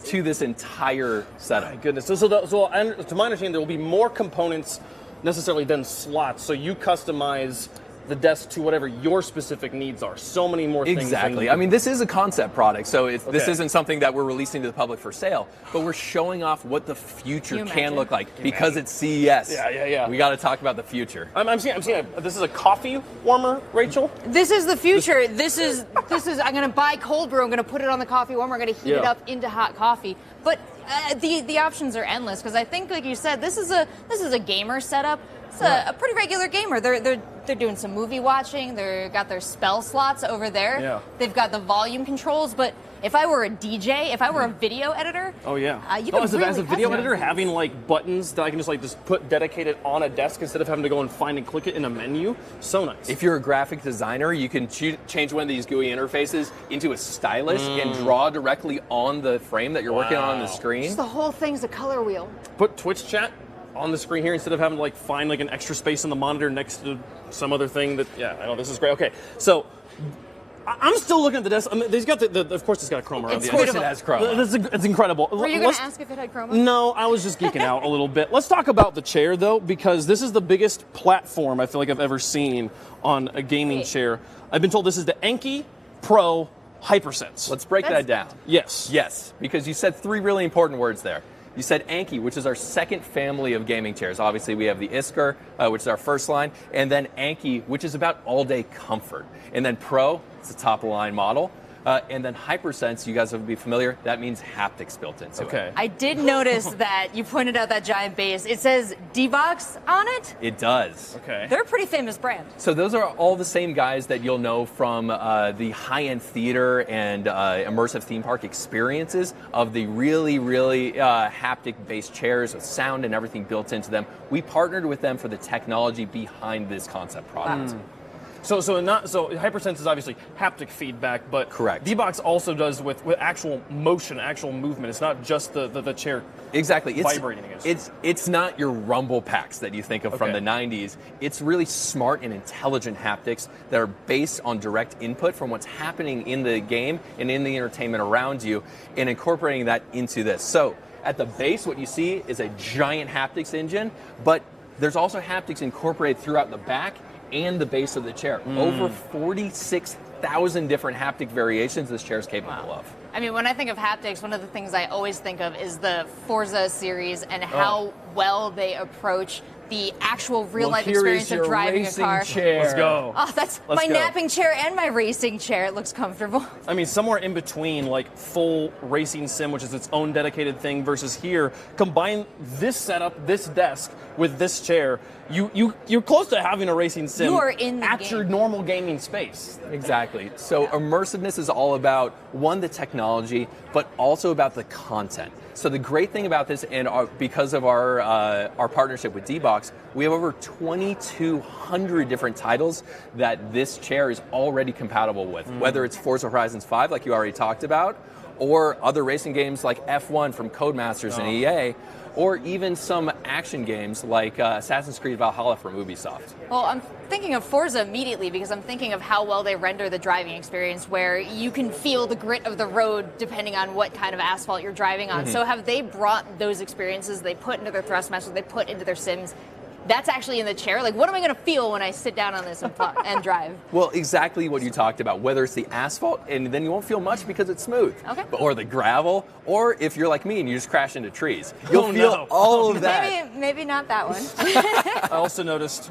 to this entire setup. My goodness. So to my understanding, there will be more components necessarily than slots. So you customize the desk to whatever your specific needs are. So many more things. Exactly. I mean, this is a concept product, so this isn't something that we're releasing to the public for sale, but we're showing off what the future can look like because it's CES. Yeah. We got to talk about the future. I'm seeing this is a coffee warmer, Rachel. This is the future. This is. I'm gonna buy cold brew. I'm gonna put it on the coffee warmer. I'm gonna heat it up into hot coffee. But the options are endless because I think, like you said, this is a gamer setup. It's a pretty regular gamer. They're doing some movie watching. They've got their spell slots over there. Yeah. They've got the volume controls. But if I were a DJ, if I were a video editor, you could as really a video customize editor, these. having like buttons that I can just put dedicated on a desk instead of having to go and find and click it in a menu, so nice. If you're a graphic designer, you can change one of these GUI interfaces into a stylus and draw directly on the frame that you're working on the screen. Just the whole thing's a color wheel. Put Twitch chat on the screen here instead of having to find an extra space on the monitor next to some other thing that, I know, this is great. Okay, so I'm still looking at the desk. I mean, they've got of course it's got chroma around the edge. Of course it has chroma. It's incredible. Were you going to ask if it had chroma? No, I was just geeking out a little bit. Let's talk about the chair, though, because this is the biggest platform I feel like I've ever seen on a gaming chair. I've been told this is the Enki Pro Hypersense. Let's break that down. Yes, because you said three really important words there. You said Enki, which is our second family of gaming chairs. Obviously, we have the Isker, which is our first line, and then Enki, which is about all-day comfort. And then Pro, it's a top-of-the-line model. And then Hypersense, you guys will be familiar, that means haptics built into it. I did notice that you pointed out that giant base. It says D-Box on it. It does. Okay. They're a pretty famous brand. So those are all the same guys that you'll know from the high-end theater and immersive theme park experiences of the really, really haptic-based chairs with sound and everything built into them. We partnered with them for the technology behind this concept product. So Hypersense is obviously haptic feedback, but correct. D-Box also does with actual motion, actual movement. It's not just the chair vibrating against It's not your rumble packs that you think of from the 90s. It's really smart and intelligent haptics that are based on direct input from what's happening in the game and in the entertainment around you and incorporating that into this. So at the base, what you see is a giant haptics engine, but there's also haptics incorporated throughout the back and the base of the chair. Over 46,000 different haptic variations this chair is capable of. I mean, when I think of haptics, one of the things I always think of is the Forza series and how well they approach the actual real-life experience of driving a car. Chair. Let's go. Oh, that's my napping chair and my racing chair. It looks comfortable. I mean, somewhere in between, full racing sim, which is its own dedicated thing, versus here, combine this setup, this desk, with this chair, you're close to having a racing sim You are in the at game. your normal gaming space. Exactly. So immersiveness is all about, one, the technology, but also about the content. So the great thing about this, and because of our partnership with D-Box, we have over 2,200 different titles that this chair is already compatible with, whether it's Forza Horizon 5, like you already talked about, or other racing games like F1 from Codemasters and EA, or even some action games like Assassin's Creed Valhalla from Ubisoft. Well, I'm thinking of Forza immediately because I'm thinking of how well they render the driving experience where you can feel the grit of the road depending on what kind of asphalt you're driving on. So have they brought those experiences they put into their Thrustmasters, they put into their sims that's actually in the chair. Like, what am I going to feel when I sit down on this and drive? Well, exactly what you talked about, whether it's the asphalt, and then you won't feel much because it's smooth. Okay. Or the gravel, or if you're like me and you just crash into trees. You'll feel all of that. Maybe not that one. I also noticed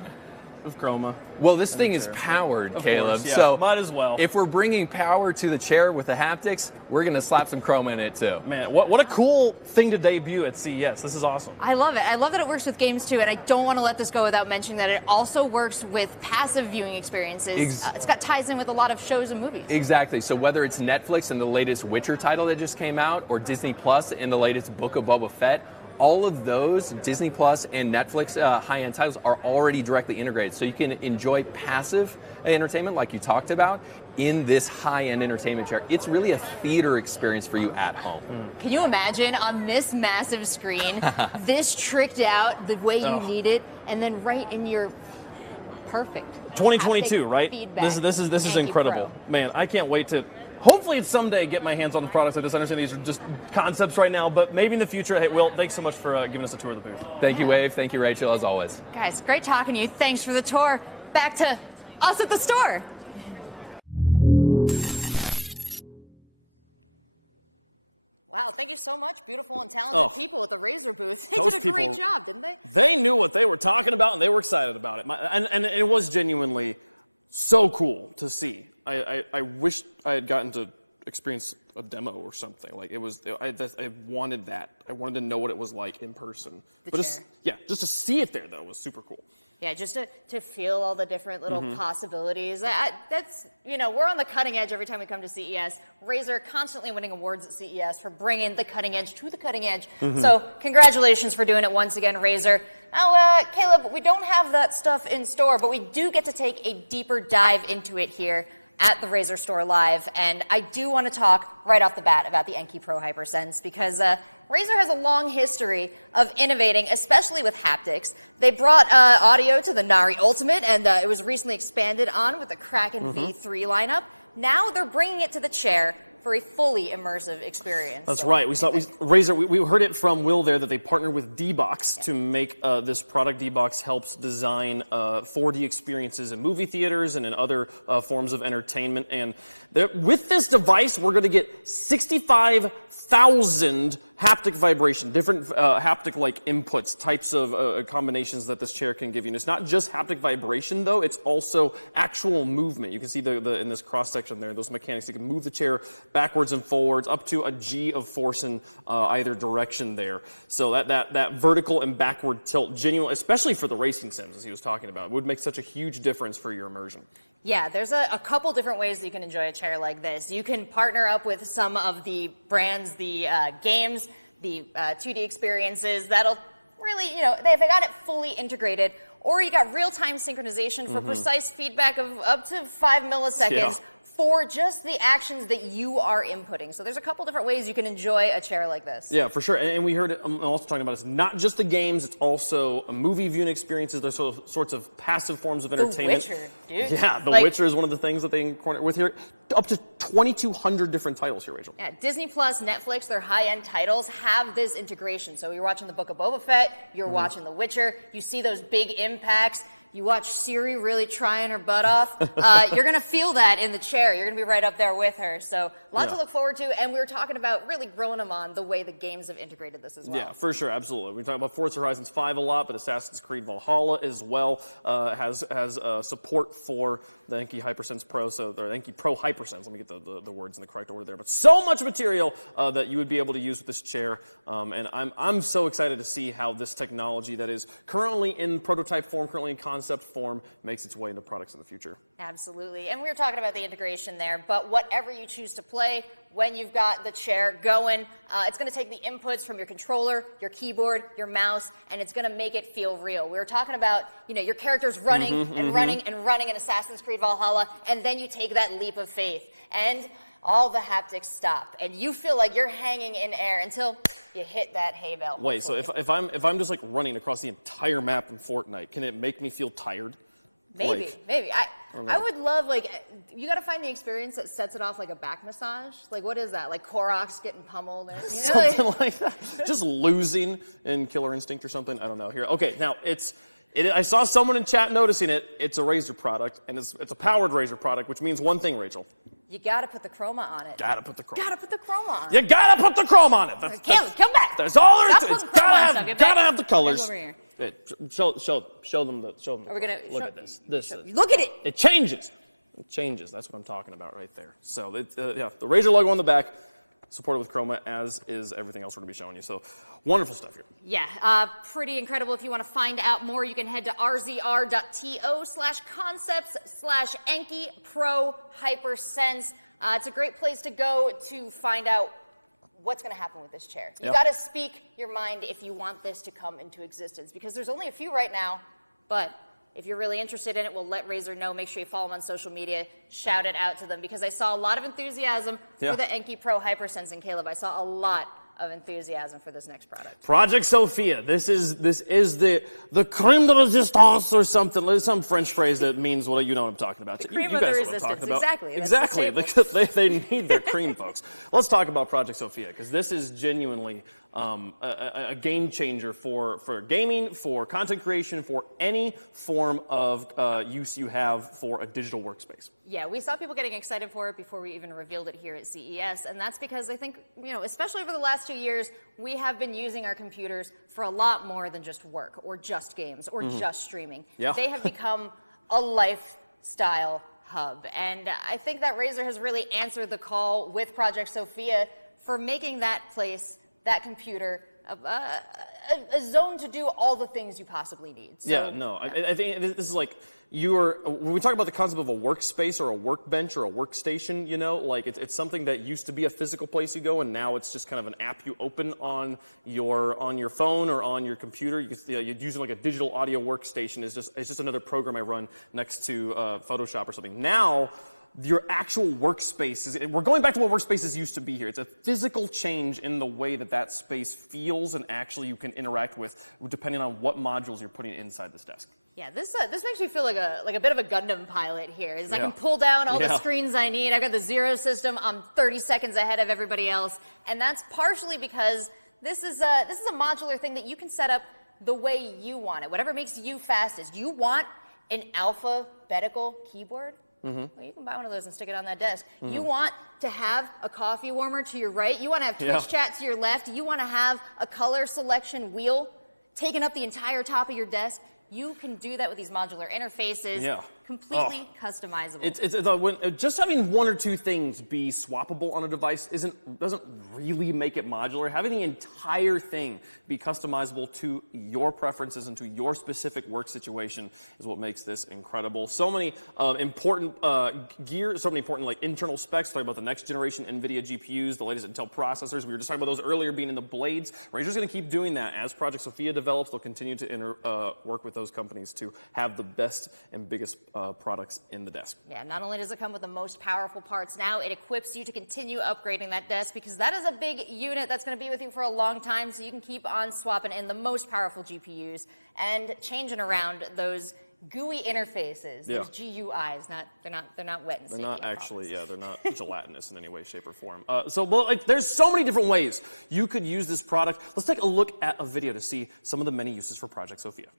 with chroma. Well, this thing is powered, Caleb. Course, yeah. So might as well. If we're bringing power to the chair with the haptics, we're going to slap some chroma in it too. Man, what a cool thing to debut at CES. This is awesome. I love it. I love that it works with games too, and I don't want to let this go without mentioning that it also works with passive viewing experiences. It's got ties in with a lot of shows and movies. Exactly. So whether it's Netflix and the latest Witcher title that just came out, or Disney Plus and the latest Book of Boba Fett, all of those Disney Plus and Netflix high-end titles are already directly integrated. So you can enjoy passive entertainment like you talked about in this high-end entertainment chair. It's really a theater experience for you at home. Can you imagine on this massive screen, this tricked out the way you need it, and then right in your perfect 2022, right? This is incredible. Man, I can't wait to hopefully someday get my hands on the products like this. I understand these are just concepts right now, but maybe in the future. Hey, Will, thanks so much for giving us a tour of the booth. Thank you, Wave. Thank you, Rachel, as always. Guys, great talking to you. Thanks for the tour. Back to us at the store. Wow, thank you so much, beautiful and talented people at the Razer booth. They did a great job, didn't they? They knew what they were talking about, and they were excited about it. And it was genuinely so cool to see. I wish I had gotten to experience a demo or something. Like I wanted that. I wanted to know what it was like in person. Just to see it there though was super cool. Yeah, just to feel all the different little possibilities. That's, we're on the cutting edge every time we come to CES. Razer constantly winning awards at CES for bringing the cutting edge to the cutting edge. So congratulations for doing it once again, Razer. Now, Caleb, we don't have that stuff in store, but we do get to take a deeper dive into it here at the RazerStore Live, and I do want to talk right off the bat about the Enki Pro Hypersense because Razer has a long history of innovating, especially with haptics. They brought audio to the Nari Ultimate, and it was recently expanded on with the Kraken V3 lineup. Now they're bringing it to the chair for a fully immersive experience. That's right. Razer, we heard it from Will there that they partnered with D-Box to make this product. D-Box helps design 4D experiences in movie theaters and in other forms of entertainment. And with this device, we're going to get 65,000 haptic vibration, different haptic-like inputs, types of combinations that this chair can give you. And it's not just haptic vibration, though. It's also actual movement. You can see in this cross-section there, those mechanics. You can move the chair backwards and forwards, up to a G of force in either direction there. So that vertical and backward tilt, genuine, especially for the racing sims, as he was talking about, would make such a huge difference for your immersion. Yeah, there's a couple different ways that you can enjoy a chair like this. You can partner up with some of the brands, the games, the 2D experiences that'll really, they've got it fully integrated. Or you got real-time synchronization for precise feedback of up to 5 milliseconds for just the actions that you are inputting. So there's a couple different ways you can enjoy a chair like this. Yeah, for sure. And we heard it also talking about it's not just the games, it's also a movie viewing experiences. There's sorts of passive forms of entertainment. The Witcher, dude. Yeah, The Witcher is one of the things that they incorporate with here. Up to 2,200 different titles here, Rachel. Yeah, Disney Plus, Netflix, their high-end titles have this integration. So you're watching the Book of Boba Fett, you're watching The Witcher, you see those big impacts. You watch Siri really trying her butt off. You're going to feel that in the chair. You're going to be right up there with her. So a lot to look forward to. And we were talking about really grilling them on the way the games have integrated this as well. Yeah, for sure. Absolutely. We're talking about Forza Horizons 5 a lot, but Assassin's Creed Valhalla as well has support for the Enki Hypersense Pro, or Enki Pro Hypersense. Let me get the words in the correct order there. But so much material that you would be able to use with this chair. And I'm so excited to see how this technology that is currently in prototype form, currently in concept form, makes its way into products in the future. Absolutely. And we were talking about the integration there, but whatever you choose to play, when you've got the chair going, it's going to take the inputs from your controller, your keyboard, your mouse, and it's going to make it feel real. We were talking about, your characters running and running and running in Assassin's Creed Valhalla, and then you take that leap of faith, and all the haptics stop, and you feel like you're hanging in air until you hit that hay bale. Wait, so if I'm just like running across the entire map in Fortnite, can it make me feel tired? Maybe. I would love, you got to find the experience that sets it off like a back massage. Like, what is that? Like Korok's getting pummeled? Or, something like that. Just losing in Killer Instinct or something. I don't know. Here, okay. Now I saw someone in chat noticing it. It's a Razer product, and it's a powered Razer product, which means one thing, Rachel. You gotta put the chroma on it. Gotta put the chroma. Gotta put the chroma on. You gotta put the chroma on it. Caleb, come back. That's all there is Stop to it. It's putting chroma on stuff. gotta have the Back colors. over here. Show them the. Are we gonna look show- at this? This is. Look at it. It changes. It changes. That's what I'm talking about right there. So yeah, the Razer logo on the back, supported with chroma, as is everything else we're gonna be showing you. So wonderful stuff here. Yeah, pretty incredible. If you want to find out more, you can head to rzr.to/concepts/Enki Pro Hypersense. It's a great place to go to find out what's going to happen with this chair. You got to speak your mind if you want this to come into existence, because there's only a few right now, but if you're really interested in it, we'll let Razer know. Make sure you follow them on social media, shout it out to them, because I saw a lot of enthusiasm for the Enki Pro Hypersense. And Caleb, I saw a lot of enthusiasm for this next product. Project Sophia. This is the crème de résistance or something. There's some French phrase that means what you know what I'm talking about. The cream you of the guys know what I'm talking resistance. about. Exactly. That's Exactly. the staple. They need their cream, folks. Let's talk about Project Sophia, because this is genuinely a game changer for gaming, for content creation, for any form of use you have for a digital workspace. Yeah, we saw people getting excited for it before we even revealed it here at CES, and that's because I think, especially over the last 2 years, we have been using our computers for a lot more than just work or just games or just streaming. Yeah. They have become a lifestyle hub, and I think that Razer has really answered the call with Project Sophia for making that place, that computer, a zone to do all the things you possibly need. So, I think this is like when we talk about the concept of a workspace or a workbench or a workstation, it's something that used to be a physical place you go, and now it's just kind of an app you open on your phone or on your computer. You'd use it like a digital audio workstation. It's just another program I run next to Photoshop or something. Now, your actual workspace we're going back to what workspaces used to be here. It's a physical change in the way that space feels and actually you can interact with, depending on what modules you're putting inside this desk. Yeah, this makes me feel like a bit of a Gundam pilot here. I can pull down all the screens I need. I've got the Zero system. I'm 30 seconds ahead of everybody else, and that's partially because this is a modular thing that you can set up the way you want it, whatever makes you fastest. You want an alphabetical keyboard? Well, you can buy one of those and stick it on that desk. You want to have a coffee warmer to your right. You want to have Twitch chat to your left. You want to have a color selection wheel taking up the entire top of your desk. You can do that with these modular interfaces. Completely customizable. Just having one or two things be swappable on a device doesn't really make it modular. Having the entire thing be customizable to your preferences and to your specific work situation is what makes this incredible. So many important gear, so many important internal specs. Talking about the next generation Nvidia GPUs, the latest Intel processors. We were just talking about those earlier being in the blades. Razer's going to keep doing that as Project Sophia develops. They'll continue to work with those companies to have the best and biggest products in the desk. Yeah, not only does it come with the most powerful parts now, it equips you to continue upgrading that desk, because that is a big unit that's going to be with you for a long time, so you can keep on swapping in the most powerful GPUs and changing around those GUI interfaces, those GUIs. They're not wet and sticky. They're not actually, they're not gelatinous in any way, shape, or form. There's so many different ways you could use this product. Let's take a look at a video to see some of the many uses for Project Sophia.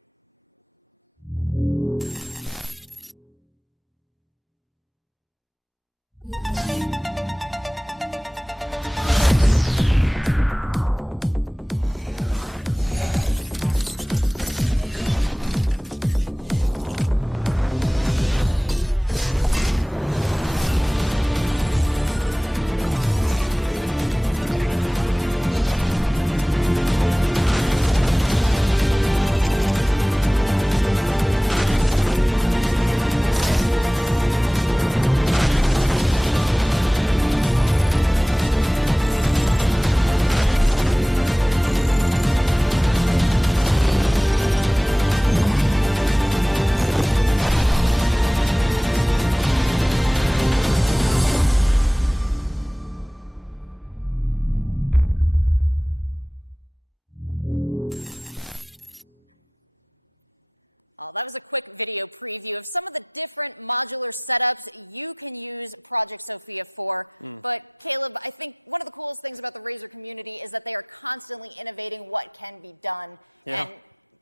That was a quick video preview of some of the different modular setups you can use Project Sophia for. But Caleb, I think one of the coolest things about the Razer community is that they are constantly innovating what can be done. And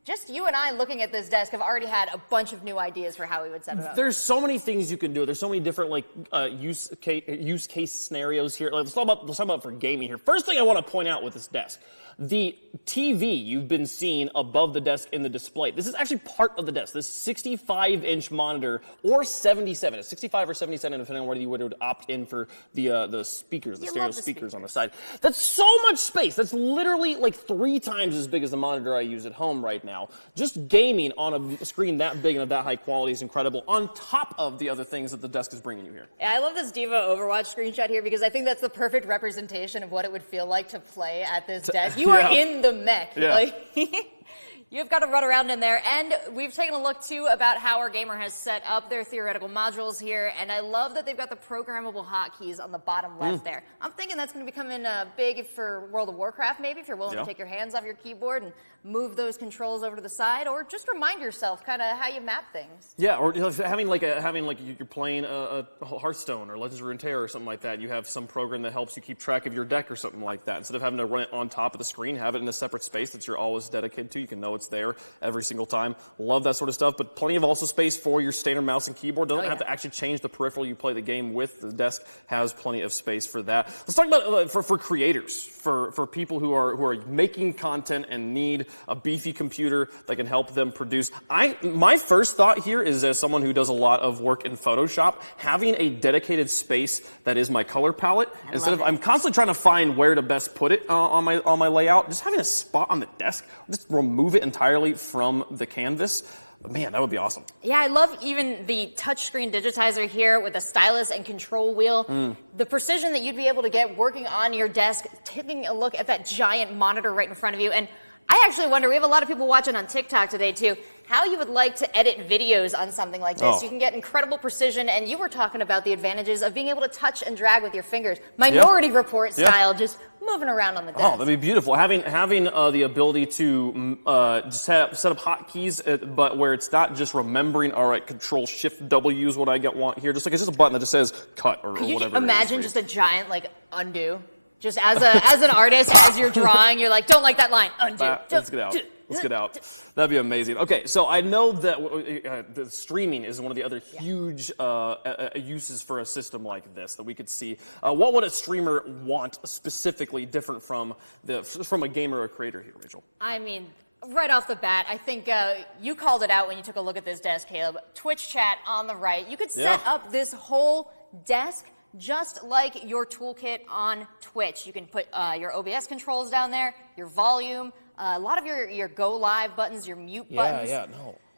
just you and I looking at this desk have already had a bunch of new ideas for how we would set it up. There's so many things you can do. There's so many different like use case scenarios here. Let's talk about for gaming here. First thing I want to point out with this desk. The TV you've been seeing above the desk in the display. This is actually part of the desk. This 65-inch monitor or 77. It's 65 or 77, depending on whether you would opt in for the speakers, the stereo speakers on the side. That's so much space. That's literally like 3 times as big as the monitor I use at home right now. Just gaming on a screen that big and of that high quality is incredible, on top of the other things that the desk is bringing you here. Yeah, I love this Diva Overwatch screenshot here because I think that's the perfect representation of what it would feel like to play at this desk. You are in the mech. Yeah. Like, you've got to run around in there. And we've taken a look, too, about how our gamer has set up their theoretical modules here. And I love that they've got the programmable hotkeys on the bottom left there. I'm thinking that's going to be coming big for World of Warcraft, maybe, if you're willing to take your hands off your keyboard and move those controls over to the side, or just remind yourself kind of how you map things. Yeah, or having like you're playing a Hearthstone or Legends of Runeterra or something like that. You have some program that helps you keep track of your deck or something like that. Instead of having to run it on top of the screen, have it in a separate space that you're always dedicated to. You can know it's there every single time. Love that sort of stuff, but plenty of also space for your standard mouse and keyboard. Doesn't have to actually change the peripheral you play the game with. The desk has plenty of space for that. Let's talk about for creators, for people who are making content and need a beefy computer that can help them produce. My first thought here is, as someone who does a lot of work in Photoshop, having a dedicated space that is my color palette, instead of I'm constantly trying to find where to best put it on my layout, just having a spot on the desk, just remove it entirely from the canvas. Man, that would be awesome. Yeah, I love even the touchscreen digitizer here with a stylus and control wheel. The precision that you'd be able to get working on your desk, taking a look at that giant monitor right in front of you. And I actually wonder, we have a lot of people watching on TikTok today too, how you would like to edit videos on something like this. You can get incredible precision, and you were talking about the advantages of being able to touch and drag with your fingers. Minority Report style, just moving around on the desk. Oh, that'd be beautiful. Having the ability to set up hotkeys, but where it's not just remembering, all right, Control Shift W is what I want here. Just like it's just a button that just says cut or whatever. Could you imagine just a giant like undo? Just as an artist, as you're drawing, you're like, don't like that line, undo. Let's get out. Let's get out. That'd be amazing. Okay, so I know that the streaming is one of the other huge uses for a system like this that we could see. What would a streamer want specifically different from a gamer or a creator here, Rachel? I mean, right off the bat, I think you called it out when you took a look at this desk, Caleb. Twitch chat on the right. You could set up this whole desk just like your toolkit on Twitch. You can put your OBS controls down there, your volume, a lot of your go live buttons, your mute buttons.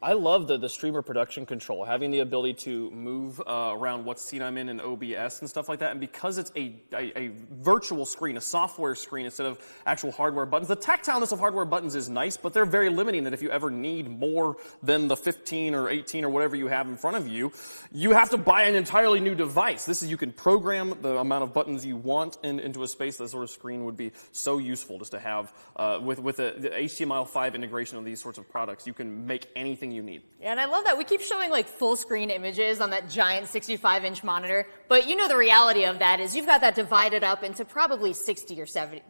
I love the streamer production control, having the ability to move around what scene I'm in OBS and stuff like that. And because it's a virtual screen, a software screen instead of actual hardware buttons, the tactileness of hardware buttons is nice, but they're very limiting that if you ever need more than the 15 or 18 or whatever you have in front of you, you have to buy an entirely new device. This is, you can program the amount of buttons you want into a space. That sort of screen would be so useful just to have with the HTML5 integration of these sorts of products. You can make anything you need. Yeah, and I love that. We keep showing like full screen images on that giant 65-inch monitor, but you know the reality of that is you've got that divided up into probably 60 or 70,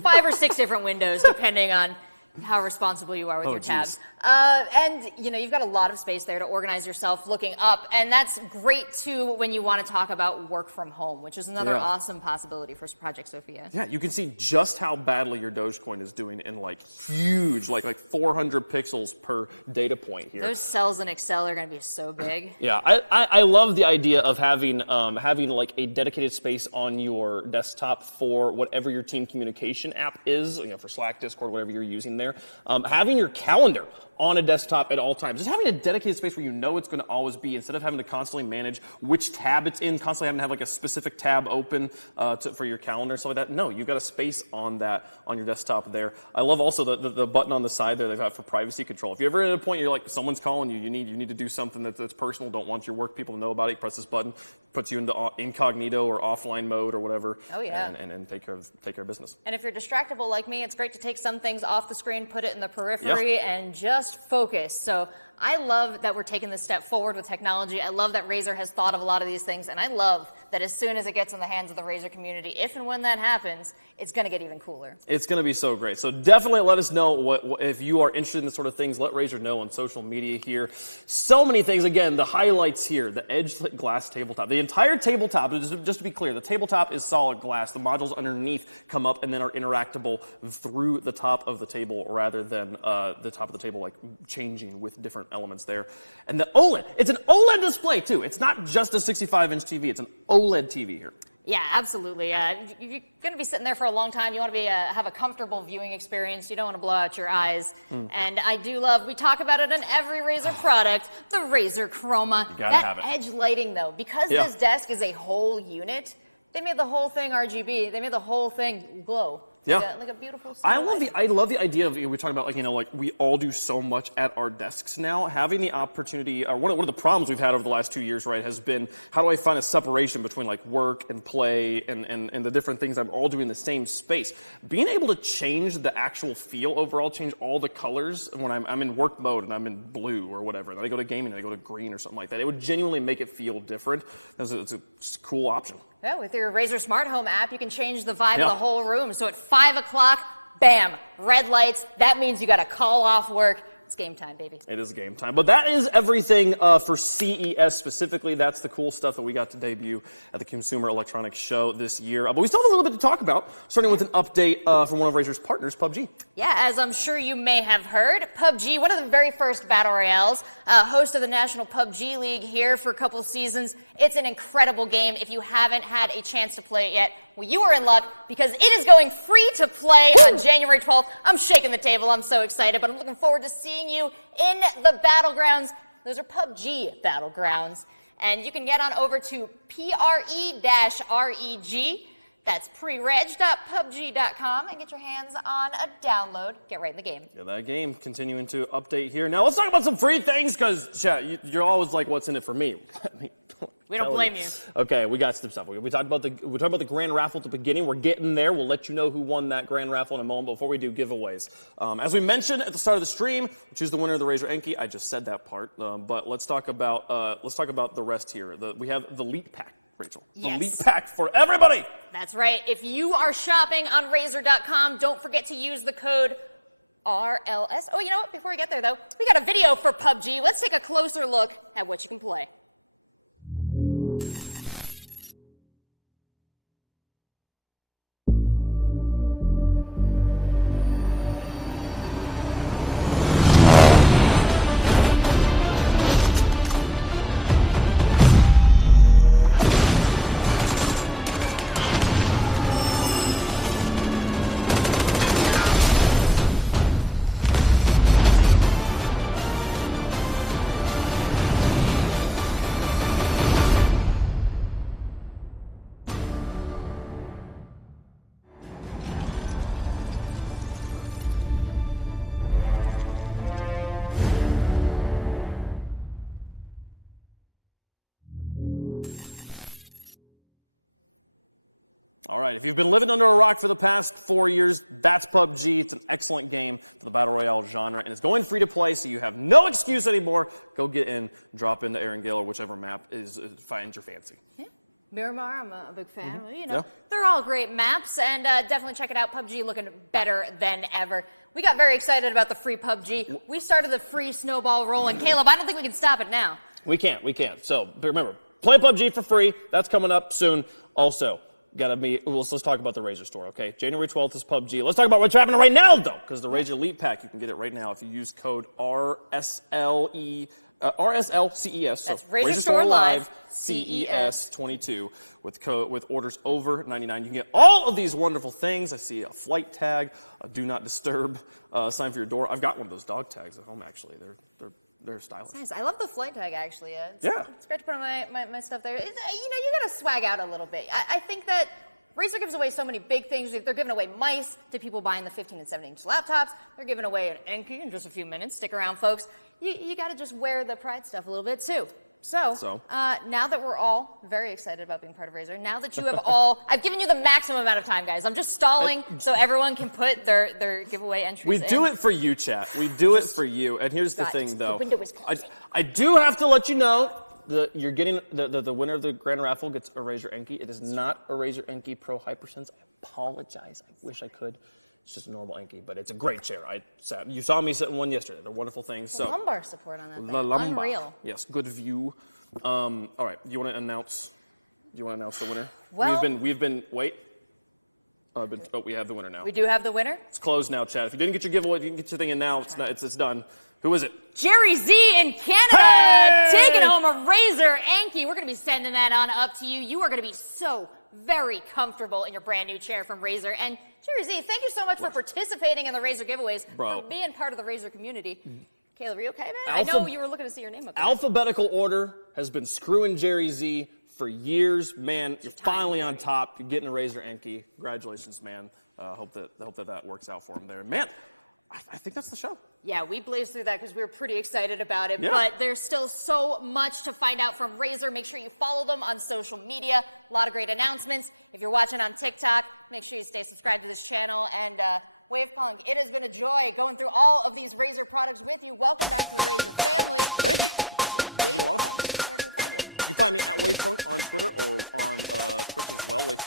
5 or 6 different windows, depending on how responsible you are with your tabs. And you know, you've got a lot of space there to organize yourself looking up, and that's great too when you want to talk about work from home, which is another awesome possibility for Project Sophia. Yeah, you can see just how badly your Dogecoin is doing in like huge, like 400 pixels per data point here. Those cells in Excel are going to be so big. Yeah, I love the idea of having like a dedicated space on your desktop for whatever your team communication app is, you know, for Slack, Discord, whatever you're using there. Having your calendar on a desktop at all times. Just having a dedicated space where you know it's going to always be, instead of having to constantly manage which tab it's in, constantly having to have like a specific tab open for your calendar and stuff like that. No, you've got a space on your desktop there. I love also the button on the side there they've got for privacy control. If you're ever at a point you're like, someone's calling you, you need to do something that's personal, don't want your work people to know about it, you press this button, puts you into incognito or offline mode or whatever. Oh yeah. And take care of business. And if you're distractible like me, it's great to take some things off the screen, put it in the periphery, and just focus. So I love that we're taking this step forward with technology. I love that Razer has thought of a lot of these things, and I love that as soon as it gets in the hands of the Razer community, if and when that happens, it's going to get even cooler. It's going to be so great. So definitely let us know what if you are interested in this sort of things. Let Razer know on social media here. So many things. Again, the highlights here, the edge glass tabletop. The entire tabletop, just to be clear, the tabletop is solid glass. The modules underneath come up and then are interactable through the top of the table rather than the top of the table like changing with different elements there. And the OLED, it's an OLED display too. It's not just a 65-inch TV. It's an OLED TV here. Yeah, absolutely. You're going to be sitting there for a long time. You want to be have a comfortable viewing experience. You don't want to blow out your eyes. And I do love, we talk about it in every Razer product, the Razer Chroma. You gotta have it. Edge lighting, though, because this desk is a whole unit, they made the whole thing RGB. They made the whole thing glow. Yeah, like a beautiful. I love the idea of, we're talking about, like, like we all do so much at our desks now. Having the opportunity, or one of the problems we've had over the last 2 years, right, has been how do I find a separation between like work and play and the different things I'm all doing in the same space. Being able to change the actual feel overall, change all the colors when I'm in work mode and I'm in blue or whatever, and then I go to gaming and I go to green or something like that. It would genuinely make it feel different. It's a cool option. Yeah, with your Razer Smart Home app, you can change the vibe of the whole room. So at 5 o'clock, bam, red lights. That means you got to call off work. It's game time, baby. It is game time. But that is everything for CES specifically. That's the cool stuff that we got to debut at the Consumer Electronics Show this year. But we still have a little bit to talk about, starting with an update from one of Razer's partners, PUBG. Yeah, as I'm sure you may have heard, PUBG, one of the very first battle royales, host of the National PUBG League here for a couple seasons. It's an incredible game. If you haven't had a chance to play it yet, well, you are in luck because it is going free to play on January 12th. I'm shaking the table. I'm so excited, but I'm looking forward to seeing you in the battlegrounds. Those are PUBG battlegrounds. And you can get on over to PRE-REG. That's prereg.pubg.com and get your hands on a download. Get right in the game. Yeah, that game continuing to update here. Now let's talk about some free things because, chat, you're always like, what's in it for me? We don't blame you. Okay, we got some stuff. We talked about the grand raffle at the beginning. We're getting there. We'll let you know who won that grand raffle in a moment. Before we do giveaways, as we mentioned at the start of the stream, we choose the winner of the Razer Enki. I just said that part, but let's talk about the rest here. We have the Leap Pack, Rachel. Yes. The Leap Pack for everybody. That's right. If you are shopping on Razer.com, don't forget to use the code RLS. Oh, you know what? Before we get there, though, we got a video for PUBG. Let's take a closer look at what you can play. All right, if you've been living under a rock for the past 4 years, that's PUBG. It's an excellent game for the Battle Royale genre, and it's going free to play, so you have no excuse anymore. Go get in, drop into Erangel or whichever map finds your fancy. Yeah. Miramar, I'm a big fan. You know, they're all great maps, and definitely check it out. PUBG looking better than ever. We got very excited about the free PUBG. We started the free snowball rolling. Caleb, I don't think we can stop it now. We can't. So remember, play PUBG for free. That's coming up soon. Also, let's talk about the Razer Store, okay? January 12th is PUBG. Let's talk about what's happening right now, though, because the Razer Leap Pack, you can get it right now if you use code RSLCES. That's so RazerStore Live CES 22 with orders over $99. You can get all of these wonderful things. I see a flight tag, a do not disturb sign for your door. I've got one of those dog tags at home, actually. They're stylish. It's nice. I love the flight tag, actually. It's great to put on my stuff there. You got to swag out a little bit. I think that Razer gives away so many big things. They're giving away mice to people buying the 15 and 17-inch laptops. They're giving away an Enki in just a few minutes. Stick around, folks. You got to just wear the Pride stuff a little bit, too. So now that we're all very excited about being part of Razer, now that you have all, I've given you the maximum amount of time, guys. I'm just stalling so everyone can put their giveaway entries in. We do it for you, chat. We do it for you. And here's the thing, though. The window is closing. I do have to let you know, you're getting the winner of the grand raffle gets a Razer Enki. It is not a Razer Enki Pro Hypersense. I apologize. I wish I could. It's just a normal Enki, but it's a great chair. You saw me sitting one yesterday. They're wonderful things. The so lumbar support on that thing. the lumbar. Unreal. Yes, good view. All right, do you want to announce the winner? Well, we've been wait. We have the winner now. We do have the winner. It's closed now, Chad. If you didn't get your giveaway, you can get your thing in now. It's done. Who is it? Jerry Z in Canada, taking home a Razer Enki. We're going to be sending that on up to you. You are going to be so very comfortable in your brand new chair from Razer. And Jerry Z, thank you so much for participating in the Razer giveaways, for being part of the Razer community. Caleb, are you okay, man? I know you were looking to see your name up there. Alphabetical order has been screwing Jerry Z for years. Man, you're finally on top. You're getting a Razer Enki. Congratulations, man. Hope that works out for him there. Man, I think that's the show. Yeah, we blazed through that because we were pretty excited about it, Yeah. but there's still so much to find out from Razer. Make sure you follow them on social media. A lot of great announcements. If you're watching on TikTok, make sure you stay subscribed to this channel. And Wavepunk, it has been a joy going through all of these Razer products with you. Welcome back to the Razer family. Thank you. It's been a lot of fun. Where can we find you? You can find me at Wavepunk on Twitter or on Twitch as well. It's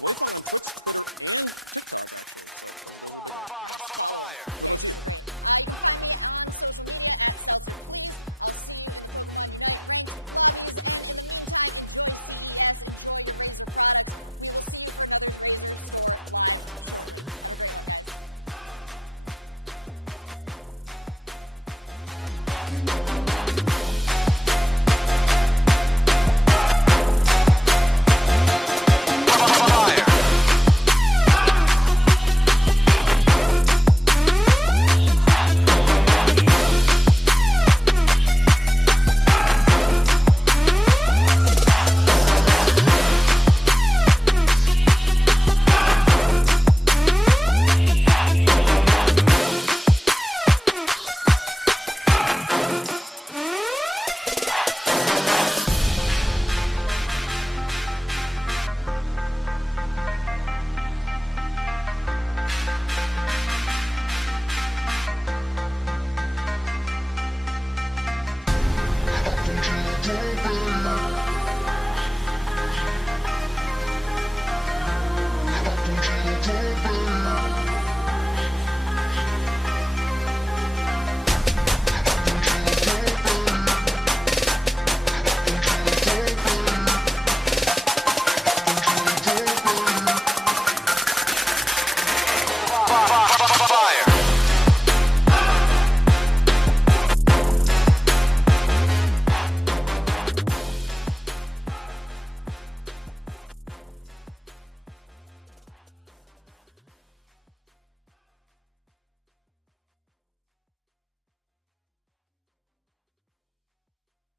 Wavepunk on Twitch, Twitter, and TikTok, actually. So those are big ones. Nice, follow them. What about you? Great. You can find me on social media at Seltzer Please. I'll see you in the Pokemon Unite ranked lobbies. And in the meantime, enjoy CES, enjoy your Razer products. We will see you for another Razer Store Live shortly. Have a great one, guys.